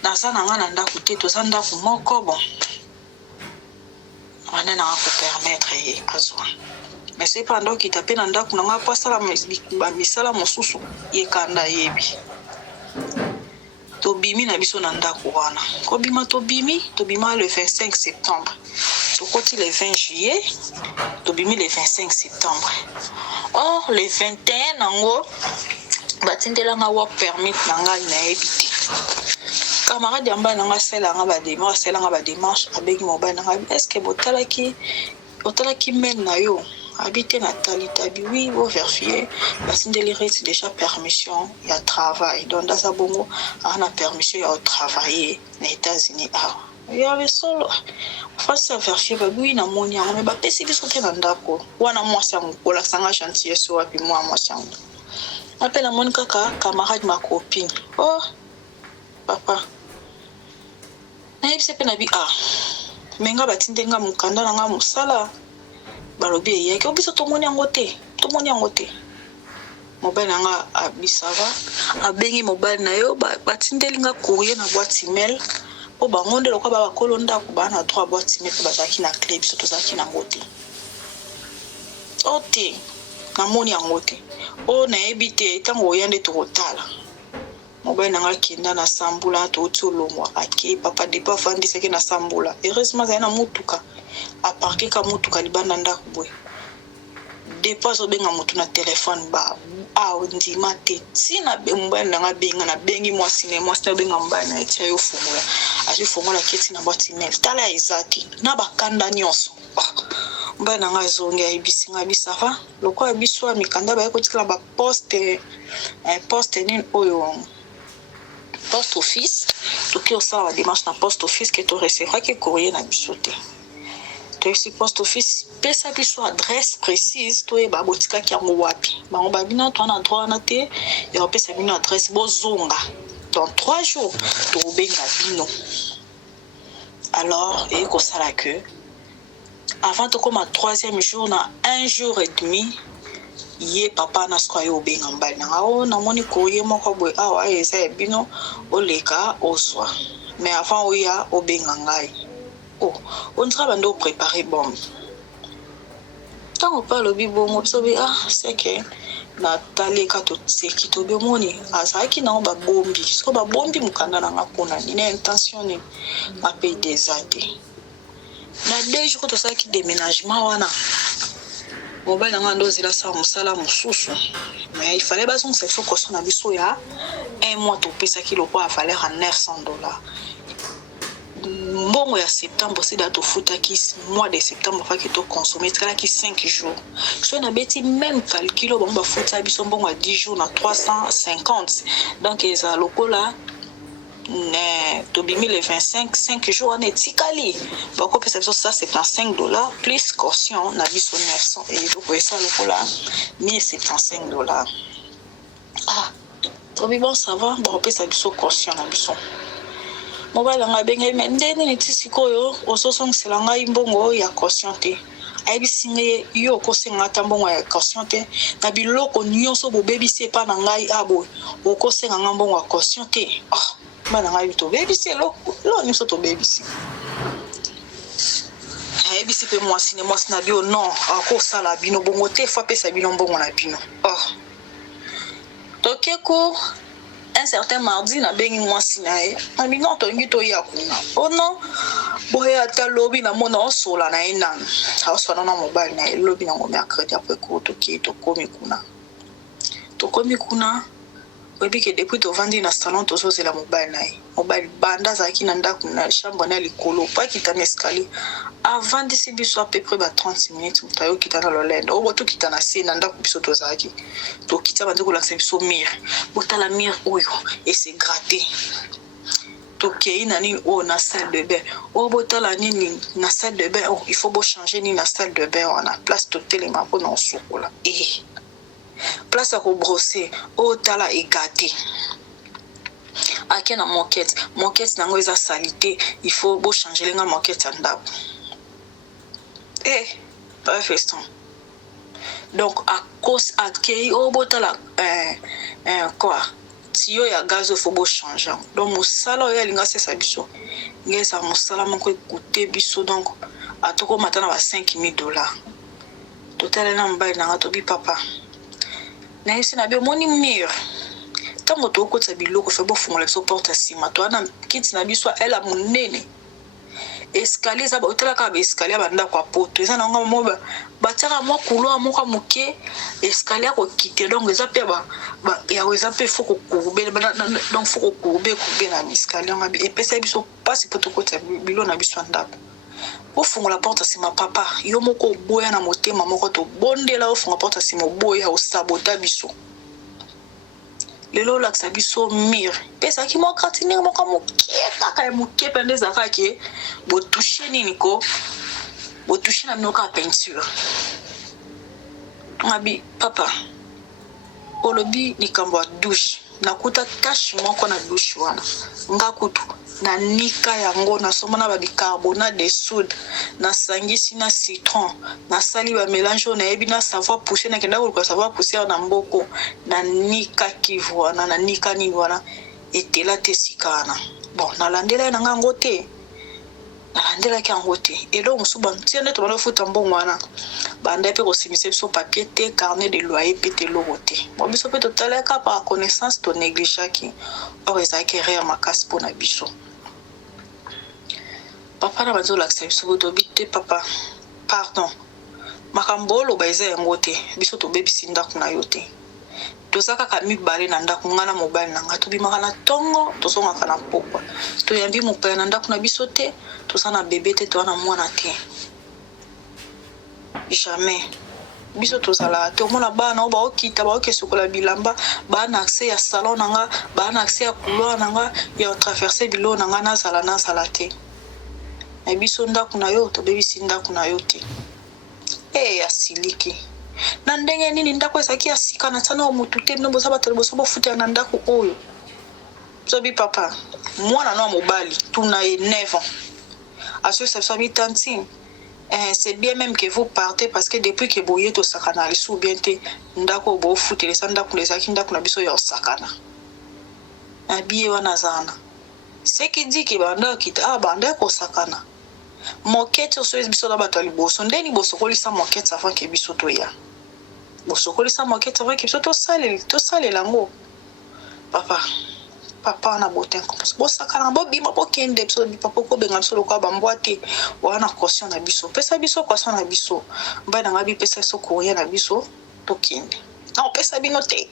na sana ngana ndako te to sanda ku moko bon wana na ko permettre ye azwa mais c'est pendant qu'il tapait na ndako na nga pasala ba misala mosusu ye kanda yebi tobimi na biso na ndako wana kobima tobima le 25 septembre tokoti le 20 juillet tobimi le 25 septembre or le 21 nango batindela nga work permit na nga na ebite camarade yamba na nga sela nga ba démarche abeki mobile na nga est-ce que botalaki même na yo habiter na talitabi oui vous vérifier parce que les reste déjà permission il y a travail donc dans sa bongo on a permission de travailler aux États-Unis il y avait solo face à vérifier ba oui na monia mais ba pesi biso ke na ndako wana mwasi yango la sanga chantier so wapi mwasi yango appelle mon kaka camarade ma copine oh papa na yebise pe na bi menga batindenga mukanda na nga musala balobi yake obiso tomoni yango te mobile nga abisava abengi mobile na yo batindeli nga courrier na boîte email o bangonde lokwa ba bakolo ndako bana 3 boîte email ba zaki na clé biso to zaki na ngote ote na moni yango te o na ebite tango yande to kotala mobile nga kinda na sambula to tsolongwa ake papa de pa fandi seke na sambula heureusement za na mutuka aparke ka mutuka libanda ndako boy dépense obenga motu na téléphone ba ndima te si na mobali nanga benga na bengi mwasi na benga mobali na etia yo fungola azifungola keti na boîte email tala ezati na bakanda nyonso mobali nanga azongi ayebisi nga bisava lokola biso ya mikanda bayekotikala baposte poste nini oyo poste office toki osala badémarche na poste office ke torecevaki courrier na biso te toyebisi poste office pesa biso adresse précise toyeba botikaki yango wapi bango babino toa na droit wana te ya kopesa bino adresse bozonga dans 3 jours tokobenga bino alors ekosala que avant tokoma 3e jour na 1 jour et demi ye papa na siko ayo obenga mbali nanga o namoni courrier moko boye awa eza ya bino oleka ozwa mais avant oya obenga ngai on dirait bando préparer bombe tant pas lobi bongo sobe c'est que na taleka to seki to biomoni azaki na ba bombi so ba bombi mukanda na ngakona ni intention ni ma paye des années na 2 jours to saki déménagement wana mobile nanga ndo zila sa musala mususu mais il fallait bazon se faut qu'on a biso ya 1 mois to pesa kilo kwa valeur à $900 mbongo ya septembre c'est dato futaki mois de septembre fa ki to consommer kala ki 5 jours so na beti même calcul bon ba futa biso mbongo à 10 jours na 350 donc eza lokola to 2025 5 jours en etikali bako pesa biso ça $75 plus caution na biso 900 et donc ça lokola $1075 to bi bon ça va bon pesa biso caution na biso mobile nga benga mais ndene neti sikoyo ososongisela ngai mbongo ya caution te ayebisi ngai yo kosenga ta mbongo ya caution te na biloko nyonso bobebisi epa na ngai abo okosenga nga mbongo ya caution te bana ngai tobebisi lo nyonso tobebisi ayebisi pe mwasi na bio non akosala bino bongo te fa pesa bino mbongo na bino tokeko un certain mardi na bengi mwasi na ye na bino tongi to ya kuna non boye ata lobi na mona osola na ena osola na mobile na ye lobi na ngo mercredi après ko toki tokomi kuna oyebi ke depuis tovandi na salon tozozela mobile na ye mobile banda azalaki na ndako na chambre na likolo po akita na escalier avandisi biso à peu près 30 minutes moto ayokita na lolende oyo tokita na se na ndako biso tozalaki tokita bandi kolakisa biso mire botala mire oyo ese gratte tokei na nini oyo na salle de bain oyo botala nini na salle de bain il faut changer nini na salle de bain wana place totelema mpona osokola place à brosser au tala égate ake na moquette nango eza salité il faut changer lenga moquette andabo pas feston donc à cause akei au botala quoi tio ya gaz il faut changer donc mosala oyo alinga sesa biso ngesa mosala moko écouter biso donc atoko matana ba $5000 total na mbali nanga tobi papa na yesi na bio moni mire tango to ko tsa biloko fe bo fungola so porte sima to na kiti na biso ela munene escalier za ba otela ka ba escalier ba ndako apoto eza na ngo moba bataka mo kulo mo ka muke escalier ko kite donc eza pe ba ya eza pe faut ko courber donc faut ko courber na escalier ngabi et pesa biso passe poto ko tsa bilo na biso ndako ofungola porte sima papa yo moko boya na motema moko to bondela ofungola porte sima boya o sabota biso lelo laksa biso mire pesa ki mo kratini mo ka mokieka ka mokieka ndeza kake bo toucher nini ko bo toucher na mnoka peinture ngabi papa olobi nikambo douche nakuta tache moko na douche wana ngakutu na nika yango na somona ba bicarbonate de soude na sangisi na citron na sali ba mélange na yebi na savoir pousser na kenda ko savoir pousser na mboko na nika kivwana na nika ni wana etela tesikana bon na landela na ngango te na landela ki yango te et donc musuba tiende to na futa mbongo wana banda pe ko simise so papier te carnet de loyer pe te logote bon biso pe totala ka par connaissance to négliger ki or eza ki réel makasi pona biso papa na bazo laksa biso boto bite papa pardon makambo oloba eza yango te biso tobebisi ndako na yo te toza kaka mibale na ndako nga na mobali na nga tobimaka na ntongo tozongaka na pokwa toyambi mopaya na ndako na biso te toza na bebe te toza na mwana te jamais biso tozala te omona bana oyo baokita baokesukola bilamba baa na accès ya salon na nga baa na accès ya couloir na nga ya traverse bilo na nga nazala te na biso ndako na yo tobebisi ndako na yo te asiliki na ndenge nini ndako ezalaki ya sika na ntina motu te bino boza bato liboso bofutela na ndako oyo zobi papa mwana no ya mobali tuna ye 9 ans asosabi tantine c'est bien même que vous partez parce que depuis que boye to sakana lisu bien te ndako bo futele sa ndako ezalaki ndako na biso ya sakana abiye wana zana c'est qui dit que banda kita banda ko sakana moquette so biso na bato liboso ndeni boso kolisa moquette avant que biso to ya boso kolisa moquette avant que biso to sale lango papa na botin parce que bosakana bobima bokende biso papa ko benga biso lokwa bambwate wana caution na biso pesa biso caution na biso mba na ngabi pesa so courrier na biso tokende na pesa bino te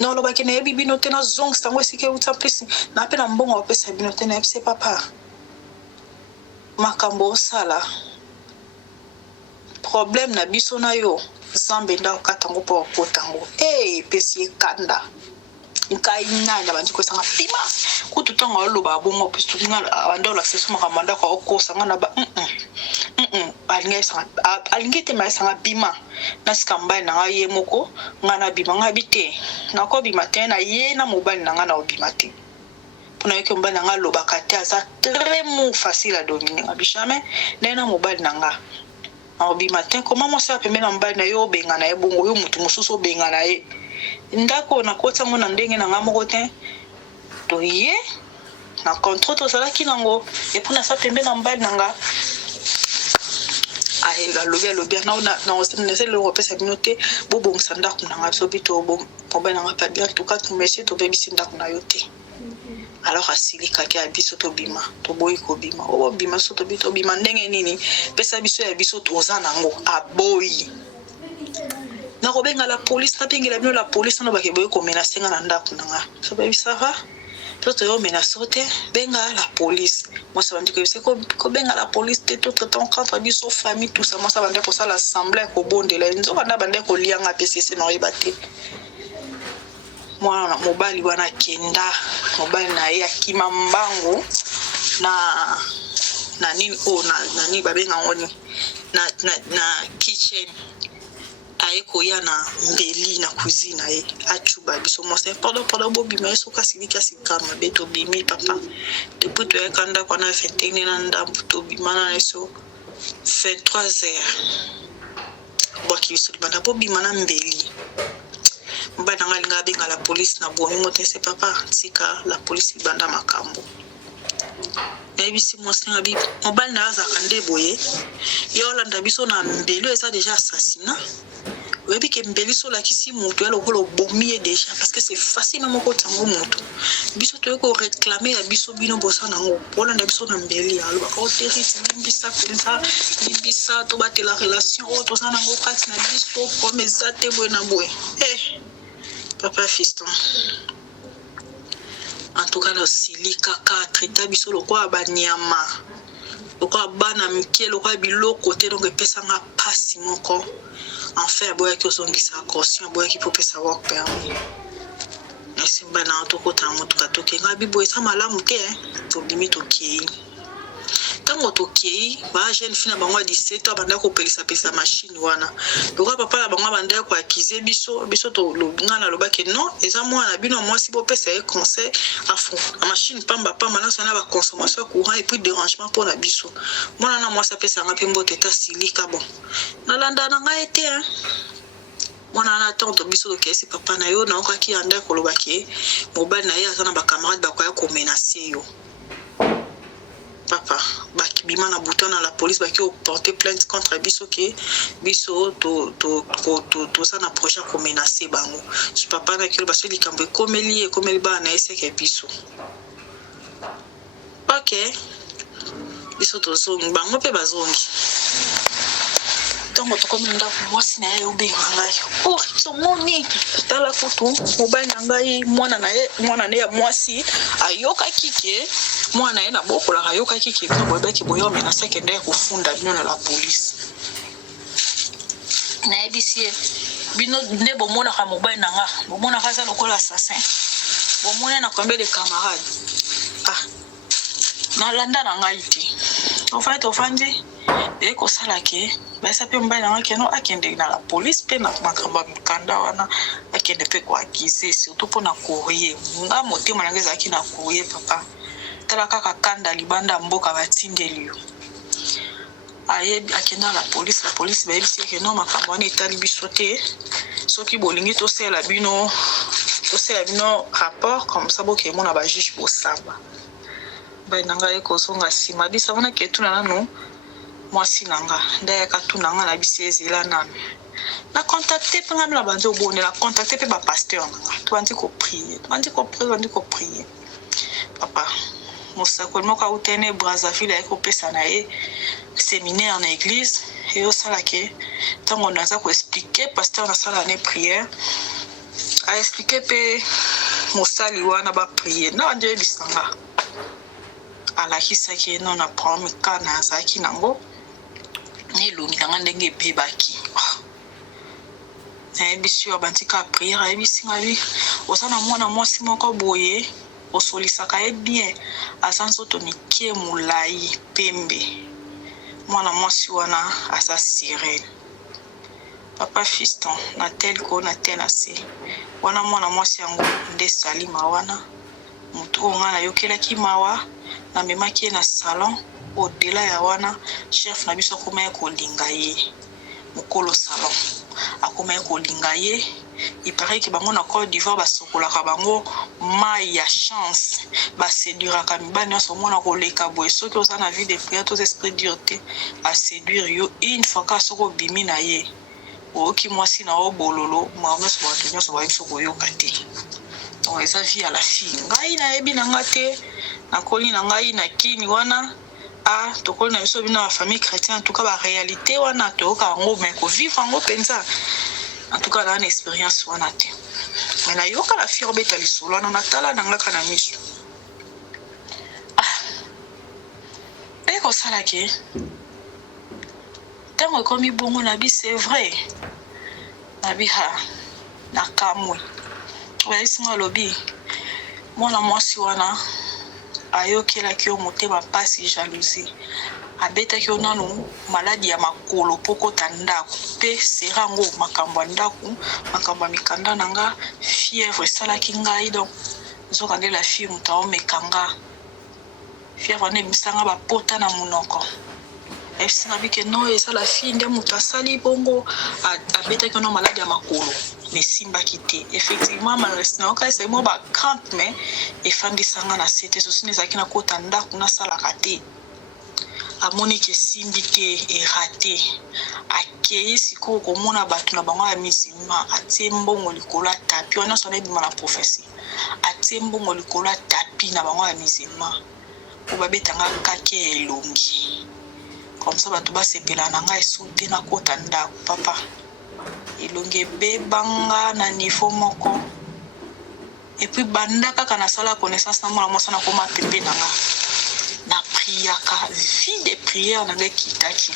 na loba ke na yebi bino te na zong sango esike uta plus na pe na mbongo pesa bino te na yebise papa makambo osala problème na biso na yo zambe nda okatango po kotango pesi kanda nkai nanya bandi ko sanga pima kutu tonga oloba bongo plus tunga ando la seso makamanda ko okosanga na ba alingete ma sanga bima na skamba na ye moko ngana bima ngabite na ko bima te na ye na mobali na ngana obima te pona yeke mobali na nga loba kate asa très mou facile à dominer ngabi jamais na mobali na nga obima te comment moi ça pembe na mobali na yo benga na ye bongo yo mutu mususu benga na ye ndako na kota mona ndenge na nga moko te to ye na contrôle to sala ki nango et pour na sa pembe na mbali nanga la lobby na osene le repesa binote bobo msanda kuna nga so bito bo mobali nanga pas bien tout cas tout monsieur to baby sinda kuna yote alors asilika ke abiso to bima to boyi ko bima o bima so to bito bima ndenge nini pesa biso ya biso to oza nango aboyi na robenga la police na pengela bino la police na bakeboye ko menacer nga na ndako nanga so baby ça va toto yo menacer te benga la police moi ça veut dire que c'est ko benga la police te tout temps contre biso famille tout ça moi ça veut dire que ça l'assemblée ko bondela nzo banda bande ko lianga PCC na yebate moi mobali wana kenda mobali na ye akima mbango na nini na nini babenga ngoni na kitchen aeko ya na mbeli na cuisine ye achuba biso mo c'est pendant bobi mais so kasibika sikama beto bimi papa depuis to yakanda kwa na 21 na ndambu to bimana so 23h boki biso bana bobi mana mbeli mbana ngalinga benga la police na bomi mote c'est papa sika la police banda makambo ebisi mosinga bi mobali na za kande boye yola ndabiso na mbeli eza déjà assassinat webi ke mbeli so la kisi mutu alo ko bomi déjà parce que c'est facile même ko tango mutu biso to ko réclamer ya biso bino bosa nango bona ndabiso na mbeli alo ba ko terisi mbisa pensa mbisa to bate la relation o to sana ngo kati na biso comme ça te bona boye papa fiston en tout cas le silika 4 tabiso lo kwa banyama lo kwa bana mike lo kwa biloko te donc pesa nga pasi moko enfin boya ki osongisa caution boya ki popesa work permis merci bana to ko tango to katoke nga bibo esa malamu te to bimi to ki tango to ki ba jeune fille na bango 17 ans banda ko pelisa pesa machine wana lokwa papa la bango banda ko akize biso to ngana loba ke non eza mwana bino mwasi bo pesa e conseil à fond la machine pamba na sana ba consommation courant et puis dérangement pour la biso mwana na mwasi pesa nga pembo teta silika bon na landa na nga ete mwana na tonto biso ke si papa na yo na okaki anda ko loba ke mobile na ye azana ba camarade ba kwa ko menacer yo papa bakibima na bouton la police baki porter plainte contre biso ke biso to ça na projet ko menacer bango je papa na kilo baso likambo komeli ba na eseke biso OK biso to zongi bango pe bazongi ntango tokomi ndako mwasi na ye obenga ngai oh tomoni tala kutu mobali na ngai mwana na ye ya mwasi ayokaki ke mwana ye na bokolaka ayokaki ke bino boyebaki boyome na sekende kofunda bino na la polise nayebisi ye bino nde bomonaka mobali na nga bomonaka aza lokola assassin bomona na combien de camarades nalanda na ngai te ofait ofandi ekosala ke baisa mpe mobali na nga keno akende na la polise mpe na makambo ya mikanda wana akende mpe koakize surtout mpo na courrier nga motema nanga ezalaki na courrier papa tala kaka kanda libanda mboka batindeli yo ayebi akende na la polise bayebisi eke no makambo wana etali biso te soki bolingi tosala bino rapport comme ça bokemona bajuge bosamba bai na ngai ekozonga nsima bisa wana ketuna nano mwasi na nga ndayaka tuna nga na bisi ezela nano na contacte mpe nga mina bandi obonela contacte mpe bapaster na nga tobandi koprie papa mosakoli moko autene Brazzaville ayeki kopesa na ye séminaire na église eyosalake ntango naza koexplike paster nasala ne prière aexplike mpe mosali wana baprie na bandi oyebisa nga alakisaki no na problème kana azalaki nango elongi na nga ndenge ebebaki nayebisi yo abantika prière ayebisi nga bi oza na mwana mwasi moko boye osolisaka ye bien aza nzoto mike molai pembe mwana mwasi wana aza sirene papa fiston na tel ko na tel na se wana mwana mwasi yango nde sali mawana motu oyo nga nayokelaki mawa namemaki ye na salon odela ya wana chef na biso akoma ye kolinga ye mokolo salon akoma ye kolinga ye iparaît ke bango na Côte d'Ivoire basokolaka bango mai ya chance baséduiraka mibali nyonso omona koleka boye soki oza na vie de prière tos esprit dur te aséduire yo une fois ka soki obimi na ye oyoki mwasi na o bololo nyonso bato nyonso bayebi so koyoka te donc eza vie ya la fille ngai nayebi na nga te nakoli na ngai na kini wana tokoli na biso bino ya famille chrétien en tout cas baréalité wana toyoka yango mais kovivre yango mpenza en tout cas na expérience wana te mais nayoka la fille obeta lisolo wana natala na ngaka na miso ekosala ke ntango ekomi bongo na bi c'est vrai na biha na kamwe oyabisinga alobi mwana mwasi wana ayokelaki yo motema mpasi jalousie abetaki yo nanu maladi ya makolo mpo kota ndako mpe sera yango makambo ya ndako makambo ya mikanda na nga fièvre esalaki ngai donc nzoka nde la fille moto aomeka nga fièvre wana ebimisanga bapota na monoko ebisinga bike no eza la fille nde moto asali bongo abetaki yo no maladi ya makolo mesimbaki te effectivement malresina oka esali mo bacrampe mais efandisanga na se te sosi ezalaki na kota ndako nasalaka te amoni ke simbi te erate akeye sikoyo komona bato na bango ya musulman atie mbongo likolo ya tapi wana nyonso anayebima na prophesie atie mbongo likolo ya tapi na bango ya musulman po babetanga kake elongi comme ça bato basepela na ngai esu te na kota ndako papa elongi ebebanga na niveau moko epuis banda kaka nasala connaissance na mwana mwasi nakoma pepe na nga na priaka vie de prière na ngai kitaki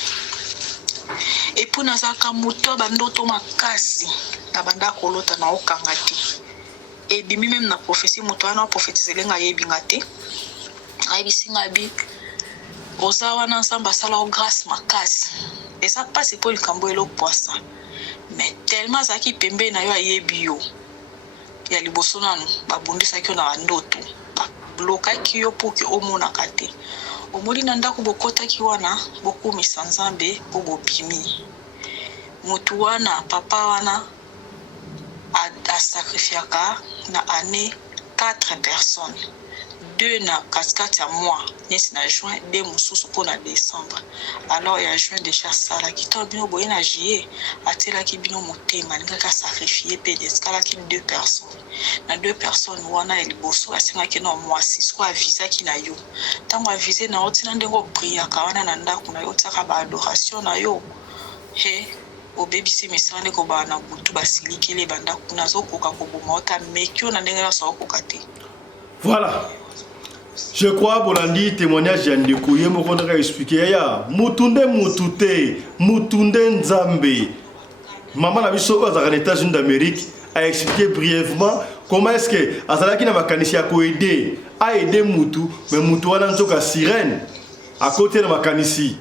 epuis nazalaka moto ya bandoto makasi na banda kolota na okanga te ebimi meme na prophétie moto wana aprofetiselenga ayebi nga te ayebisi nga bi oza wana nzambe asala o grâce makasi eza mpasi mpo likambo elopoisa mais tellement azalaki pembe na yo ayebi yo ya liboso nanu babundisaki yo na bandoto bablokaki yo mpo ke omonaka te omoni na ndako bokotaki wana bokumisa nzambe mpo bobimi motu wana papa wana asacrifiaka na année 4 personnes 2 na katikati ya mois nesi na juin 2 mosusu mpo na décembre alors ya juin déjà asalaki to bino boye na juillet atelaki bino motema alingaki asacrifie mpe eskalaki 2 personnes na 2 personnes wana ya liboso asengaki na mwasi siko avizaki na yo ntango avize na yo ntina ndenge opriaka wana na ndako na yo otiaka baadoration na yo he obebisi misane ko bana butu basilikele banda kuna zokoka koboma ota mekio na ndenge nyonso okoka te. Voilà. Je crois Bolandi témoignage ya ndeko ye moko ndaka expliquer ya mutunde mutute mutunde nzambe. Maman na biso aux États-Unis d'Amérique a expliqué brièvement comment est-ce que azalaki na makanisi ya ko aider a aider mutu mais mutu wana nzoka sirène à côté de makanisi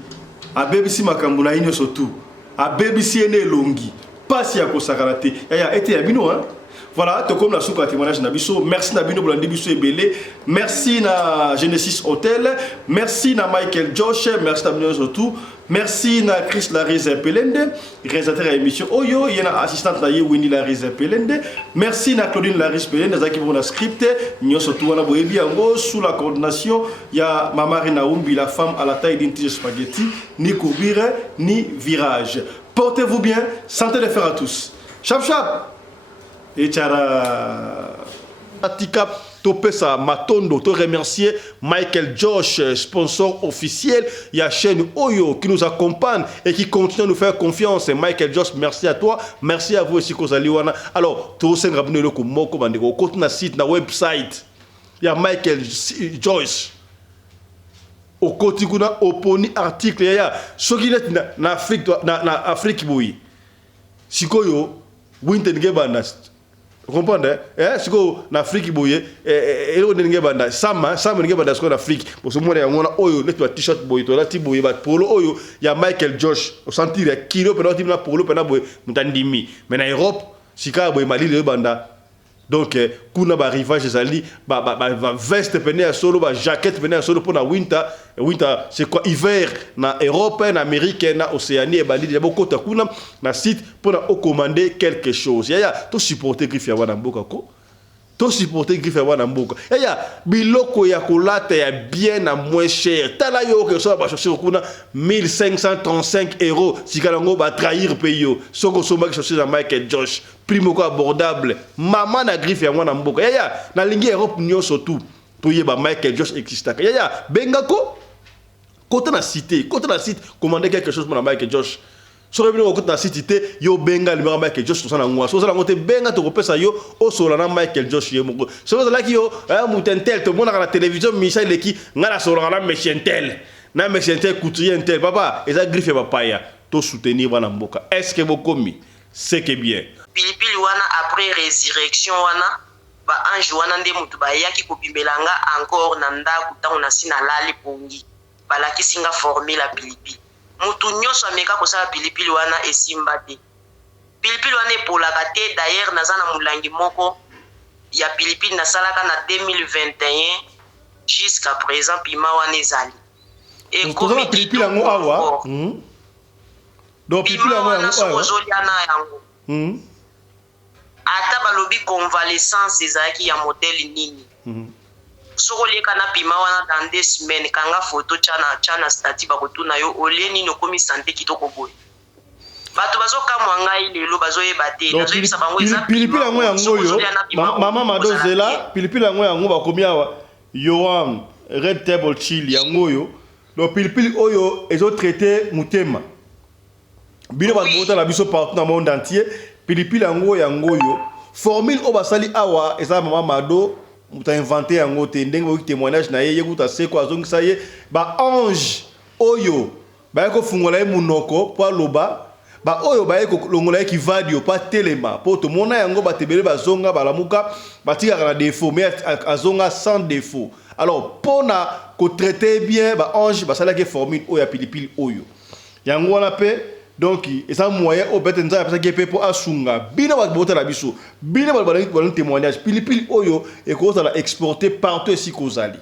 a bebisi makambo na ino surtout a bebisi ene longi pasi ya ko sakarate ya été ya bino hein. Voilà, tout comme la soupe à témoignage Nabiso. Merci Nabino Bolandi Biso Ebele. Merci na Genesis Hotel. Merci na Michael Josh. Merci Nabino surtout. Merci na Chris Larise Pelende, réalisateur de l'émission Oyo. Il y a assistante na Winnie Larise Pelende. Merci na Claudine Larise Pelende. Zaki pour la script. Nous surtout on a boebi ango sous la coordination. Il y a Mamarina Umbi, la femme à la taille d'une tige spaghetti. Ni courbire, ni virage. Portez-vous bien. Santé de fer à tous. Chap chap. Et tchara Atika Topesa Matondo, te remercier Michael Josh, sponsor officiel, il y a chaîne Oyo qui nous accompagne et qui continue à nous faire confiance. Michael Josh, merci à toi, merci à vous aussi Kozaliwana. Alors, tout ça rabne le moko bandeko, côté na site na website. Il y a Michael Josh. Au côté kuna oponi article il y a ce qui est na Afrique boui. Sikoyo Winten Gebanas. Vous comprenez? Siko na Afrique boye elo ndenge banda sama ndenge banda siko na Afrique pour ce moment ya ngona oyo le t-shirt boye to la ti boye ba polo oyo ya Michael Josh au sentir ya kilo pena timna polo pena boye mutandimi mais na Europe sika boye mali le banda donc kuna ba rivage ezali ba veste pene ya solo ba jaquette pene ya solo pour na winter c'est quoi hiver na Europe na Amérique na Océanie et bali déjà beaucoup ta kuna na site pour na commander quelque chose ya to supporter griffe ya wana mboka ko to supporter griffe ya wana mboka ya biloko ya kolata ya bien na moins cher tala yo que ça ba chercher kuna 1535 €, si kalango ba trahir payo soko soma que chercher na Michael Josh primo ko abordable maman na griffe ya wana mboka ya na lingi Europe nyo surtout to yeba Michael Josh existe ya bengako côté na site commander quelque chose pour Michael Josh sur le côté na site yo benga le Michael Josh ça na ngwa so ça na côté benga to kopesa yo o sola na Michael Josh yo moko so ça la ki yo mutentel to mona na télévision Michel leki ngala sola na mechentel na mechentel couturier tel papa eza griffe papa ya to soutenir wana mboka est-ce que vous commis c'est que bien pilipili wana après résurrection wana ba ange wana nde mutu ba yaki kopimbelanga encore na ndaku tango na sina lali pongi balaki singa formé la pilipili mutu nyonso ameka kosala pilipili wana esimba te pilipili wana epolaka te d'ailleurs naza na mulangi moko ya pilipili nasalaka na 2021 jusqu'à présent pima wana ezali ekomi pilipili yango awa donc pilipili yango awa ozoliana yango ata balobi convalescence ezalaki ya modèle nini soko leka na pima wana dans 2 semaines kanga photo chana stati bakotuna yo oleni no komi santé kitoko boy bato bazokamwa ngai lelo bazoyeba te nazoyebisa bango eza pilipili yango yo mama madozela pilipili yango yango bakomi awa yoam red table chili yango yo donc pilipili oyo ezo traiter mutema bino bazobota na biso partout na monde entier pilipili yango yo formule o basali awa eza mama mado muta inventé yango te ndenge oki témoignage na ye kuta seko azongisa ye ba ange oyo ba ko fungola ye munoko po loba ba oyo ba ko longola ye kivadio pa telema po to mona yango batebele bazonga balamuka batika na défaut mais azonga sans défaut alors pona ko traiter bien ba ange basala ke formule oyo ya pilipili oyo yango wana pe donc eza moyen au bête nza parce que pepo asunga bina ba bota la biso bina ba témoignage pilipili oyo et ko la exporter partout ici kozali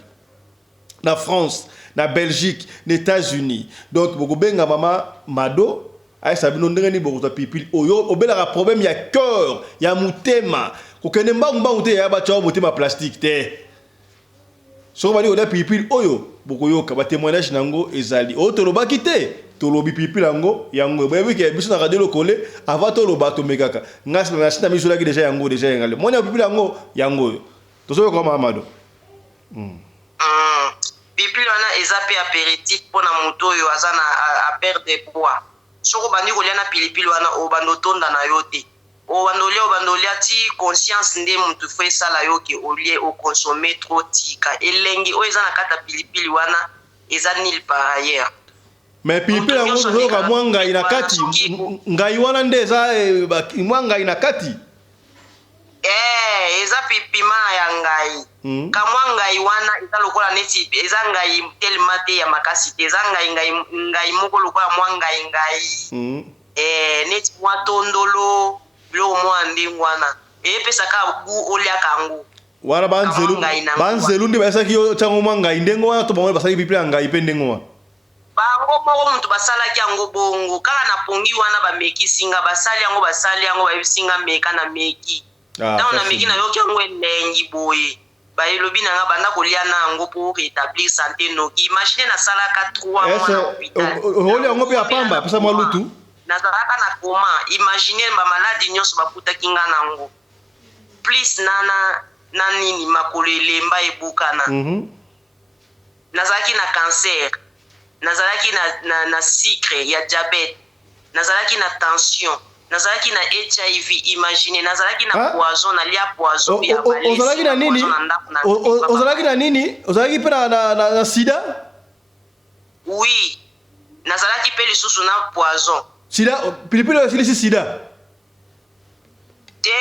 na France na Belgique na États-Unis donc boko benga mama mado ay sabino ndenge ni boko pilipili oyo obela problème ya cœur ya mutema ko kene mbangu te ya ba chawo mutema plastique te so bali ola pilipili oyo boko yoka ba témoignage nango ezali o to lobaki te tolobi pilipili yango bayebi ke biso na radio lokole avant toloba to megaka ngasi na sina miso laki déjà ngale mona pilipili yango tozo ko mamado pilipili wana eza pe apéritif pona moto oyo aza na a perdre poids soko bandi kolia na pilipili wana obando tonda na yo te obandolia ti conscience nde mutu fo esala yo ke olie okonsome trop tika elengi oyo eza na kati ya pilipili wana eza nil par ailleurs. Mais pilipili yango zozoka mwa ngai na kati ngai wana nde eza mwa ngai na kati eza pipima ya ngai kamwa ngai wana eza lokola neti eza ngai telema te ya makasi te eza ngai moko lokola mwa ngai neti mwa tondolo bilo mwa ndingo wana epesaka gu oliaka yango wana banzelu nde basaki yo ntango mwa ngai ndenge wana to bango basaki pilipili ya ngai mpe ndenge wana bango moko mutu basalaki yango bongo kaka na pongi wana bamekisinga basali yango bayebisinga meka na meki ntango na meki nayoki yango elengi boye bayelobi nanga banda kolia na yango mpo rétablir santé noki imagine nasalaka 3 mois na hôpital oli yango mpe ya pamba apesa mwa lutu nazalaka na koma imagine bamaladi nyonso bakutaki nga nango plus na nini makolo elemba ebukana nazalaki na cancer nazalaki na sucre ya diabete nazalaki na tension nazalaki na HIV imagine nazalaki na poison nalia poison ya balesi ozalaki na nini ozalaki mpe na sida oui nazalaki mpe lisusu na poison sida pilipili oyo esilisi sida te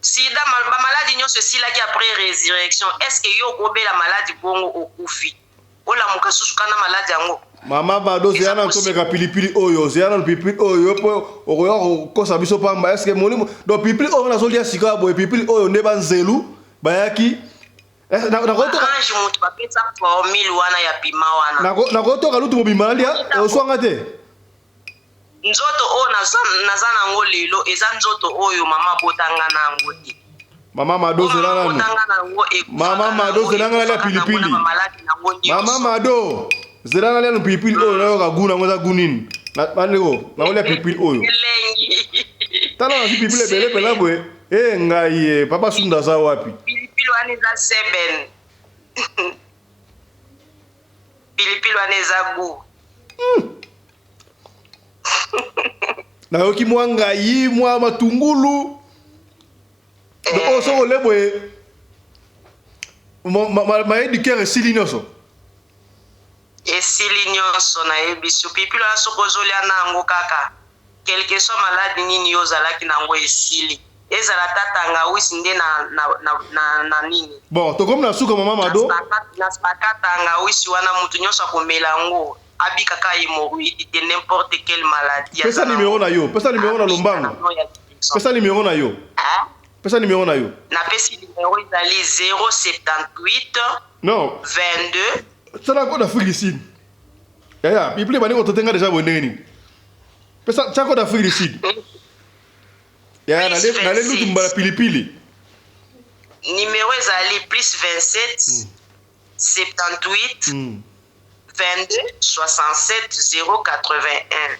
sida bamaladi nyonso esilaki après résurrection est-ce que yo okobela maladi bongo okufi olamuka susu kana maladi yango mama bado zeyana ntomeka pilipili oyo zeyana pilipili oyo po okoya kokosa biso pamba est-ce que molimo donc pilipili oyo nazolia sika boye pilipili oyo nde banzelu bayaki ange mutu bapesa formule wana ya pima wana nakotoka lutu mobimba nalia oswanga te nzoto oyo naza nango lelo eza nzoto oyo mama botanga nango te mama mado zelana mama mado zelanga nalia pilipili mama mado zelana nalia pilipili oyo nayoka guna ngo eza gunini bandeko naolia pilipili oyo tala nasi pilipili ebele pela boye ngai papa sunda aza wapi pilipili wana eza seben pilipili wana eza gu nayoki mwa ngai mwa matungulu soko leboye maedikere esili nyonso nayebi so pilipili wana soko ozolia nango kaka quelque soit maladi nini yo ozalaki nango esili ezala tatangawisi nde na nini bon tokomi na suka mama mado na sakatangawisi wana mutu nyonso akomela yango abikaka hémorroïde de n'importe quelle maladie pesa numéro na yo pesa numéro na lombango pesa numéro na yo pesa numéro na yo napesi numéro ezali 078 non 22 sala ko d'Afrique du Sud yaya pilipili bani kototenga deja bonenge nini pesa chako d'Afrique du Sud yaya nale lutu mbala pilipili numéro ezali plus 27 78 22 67 081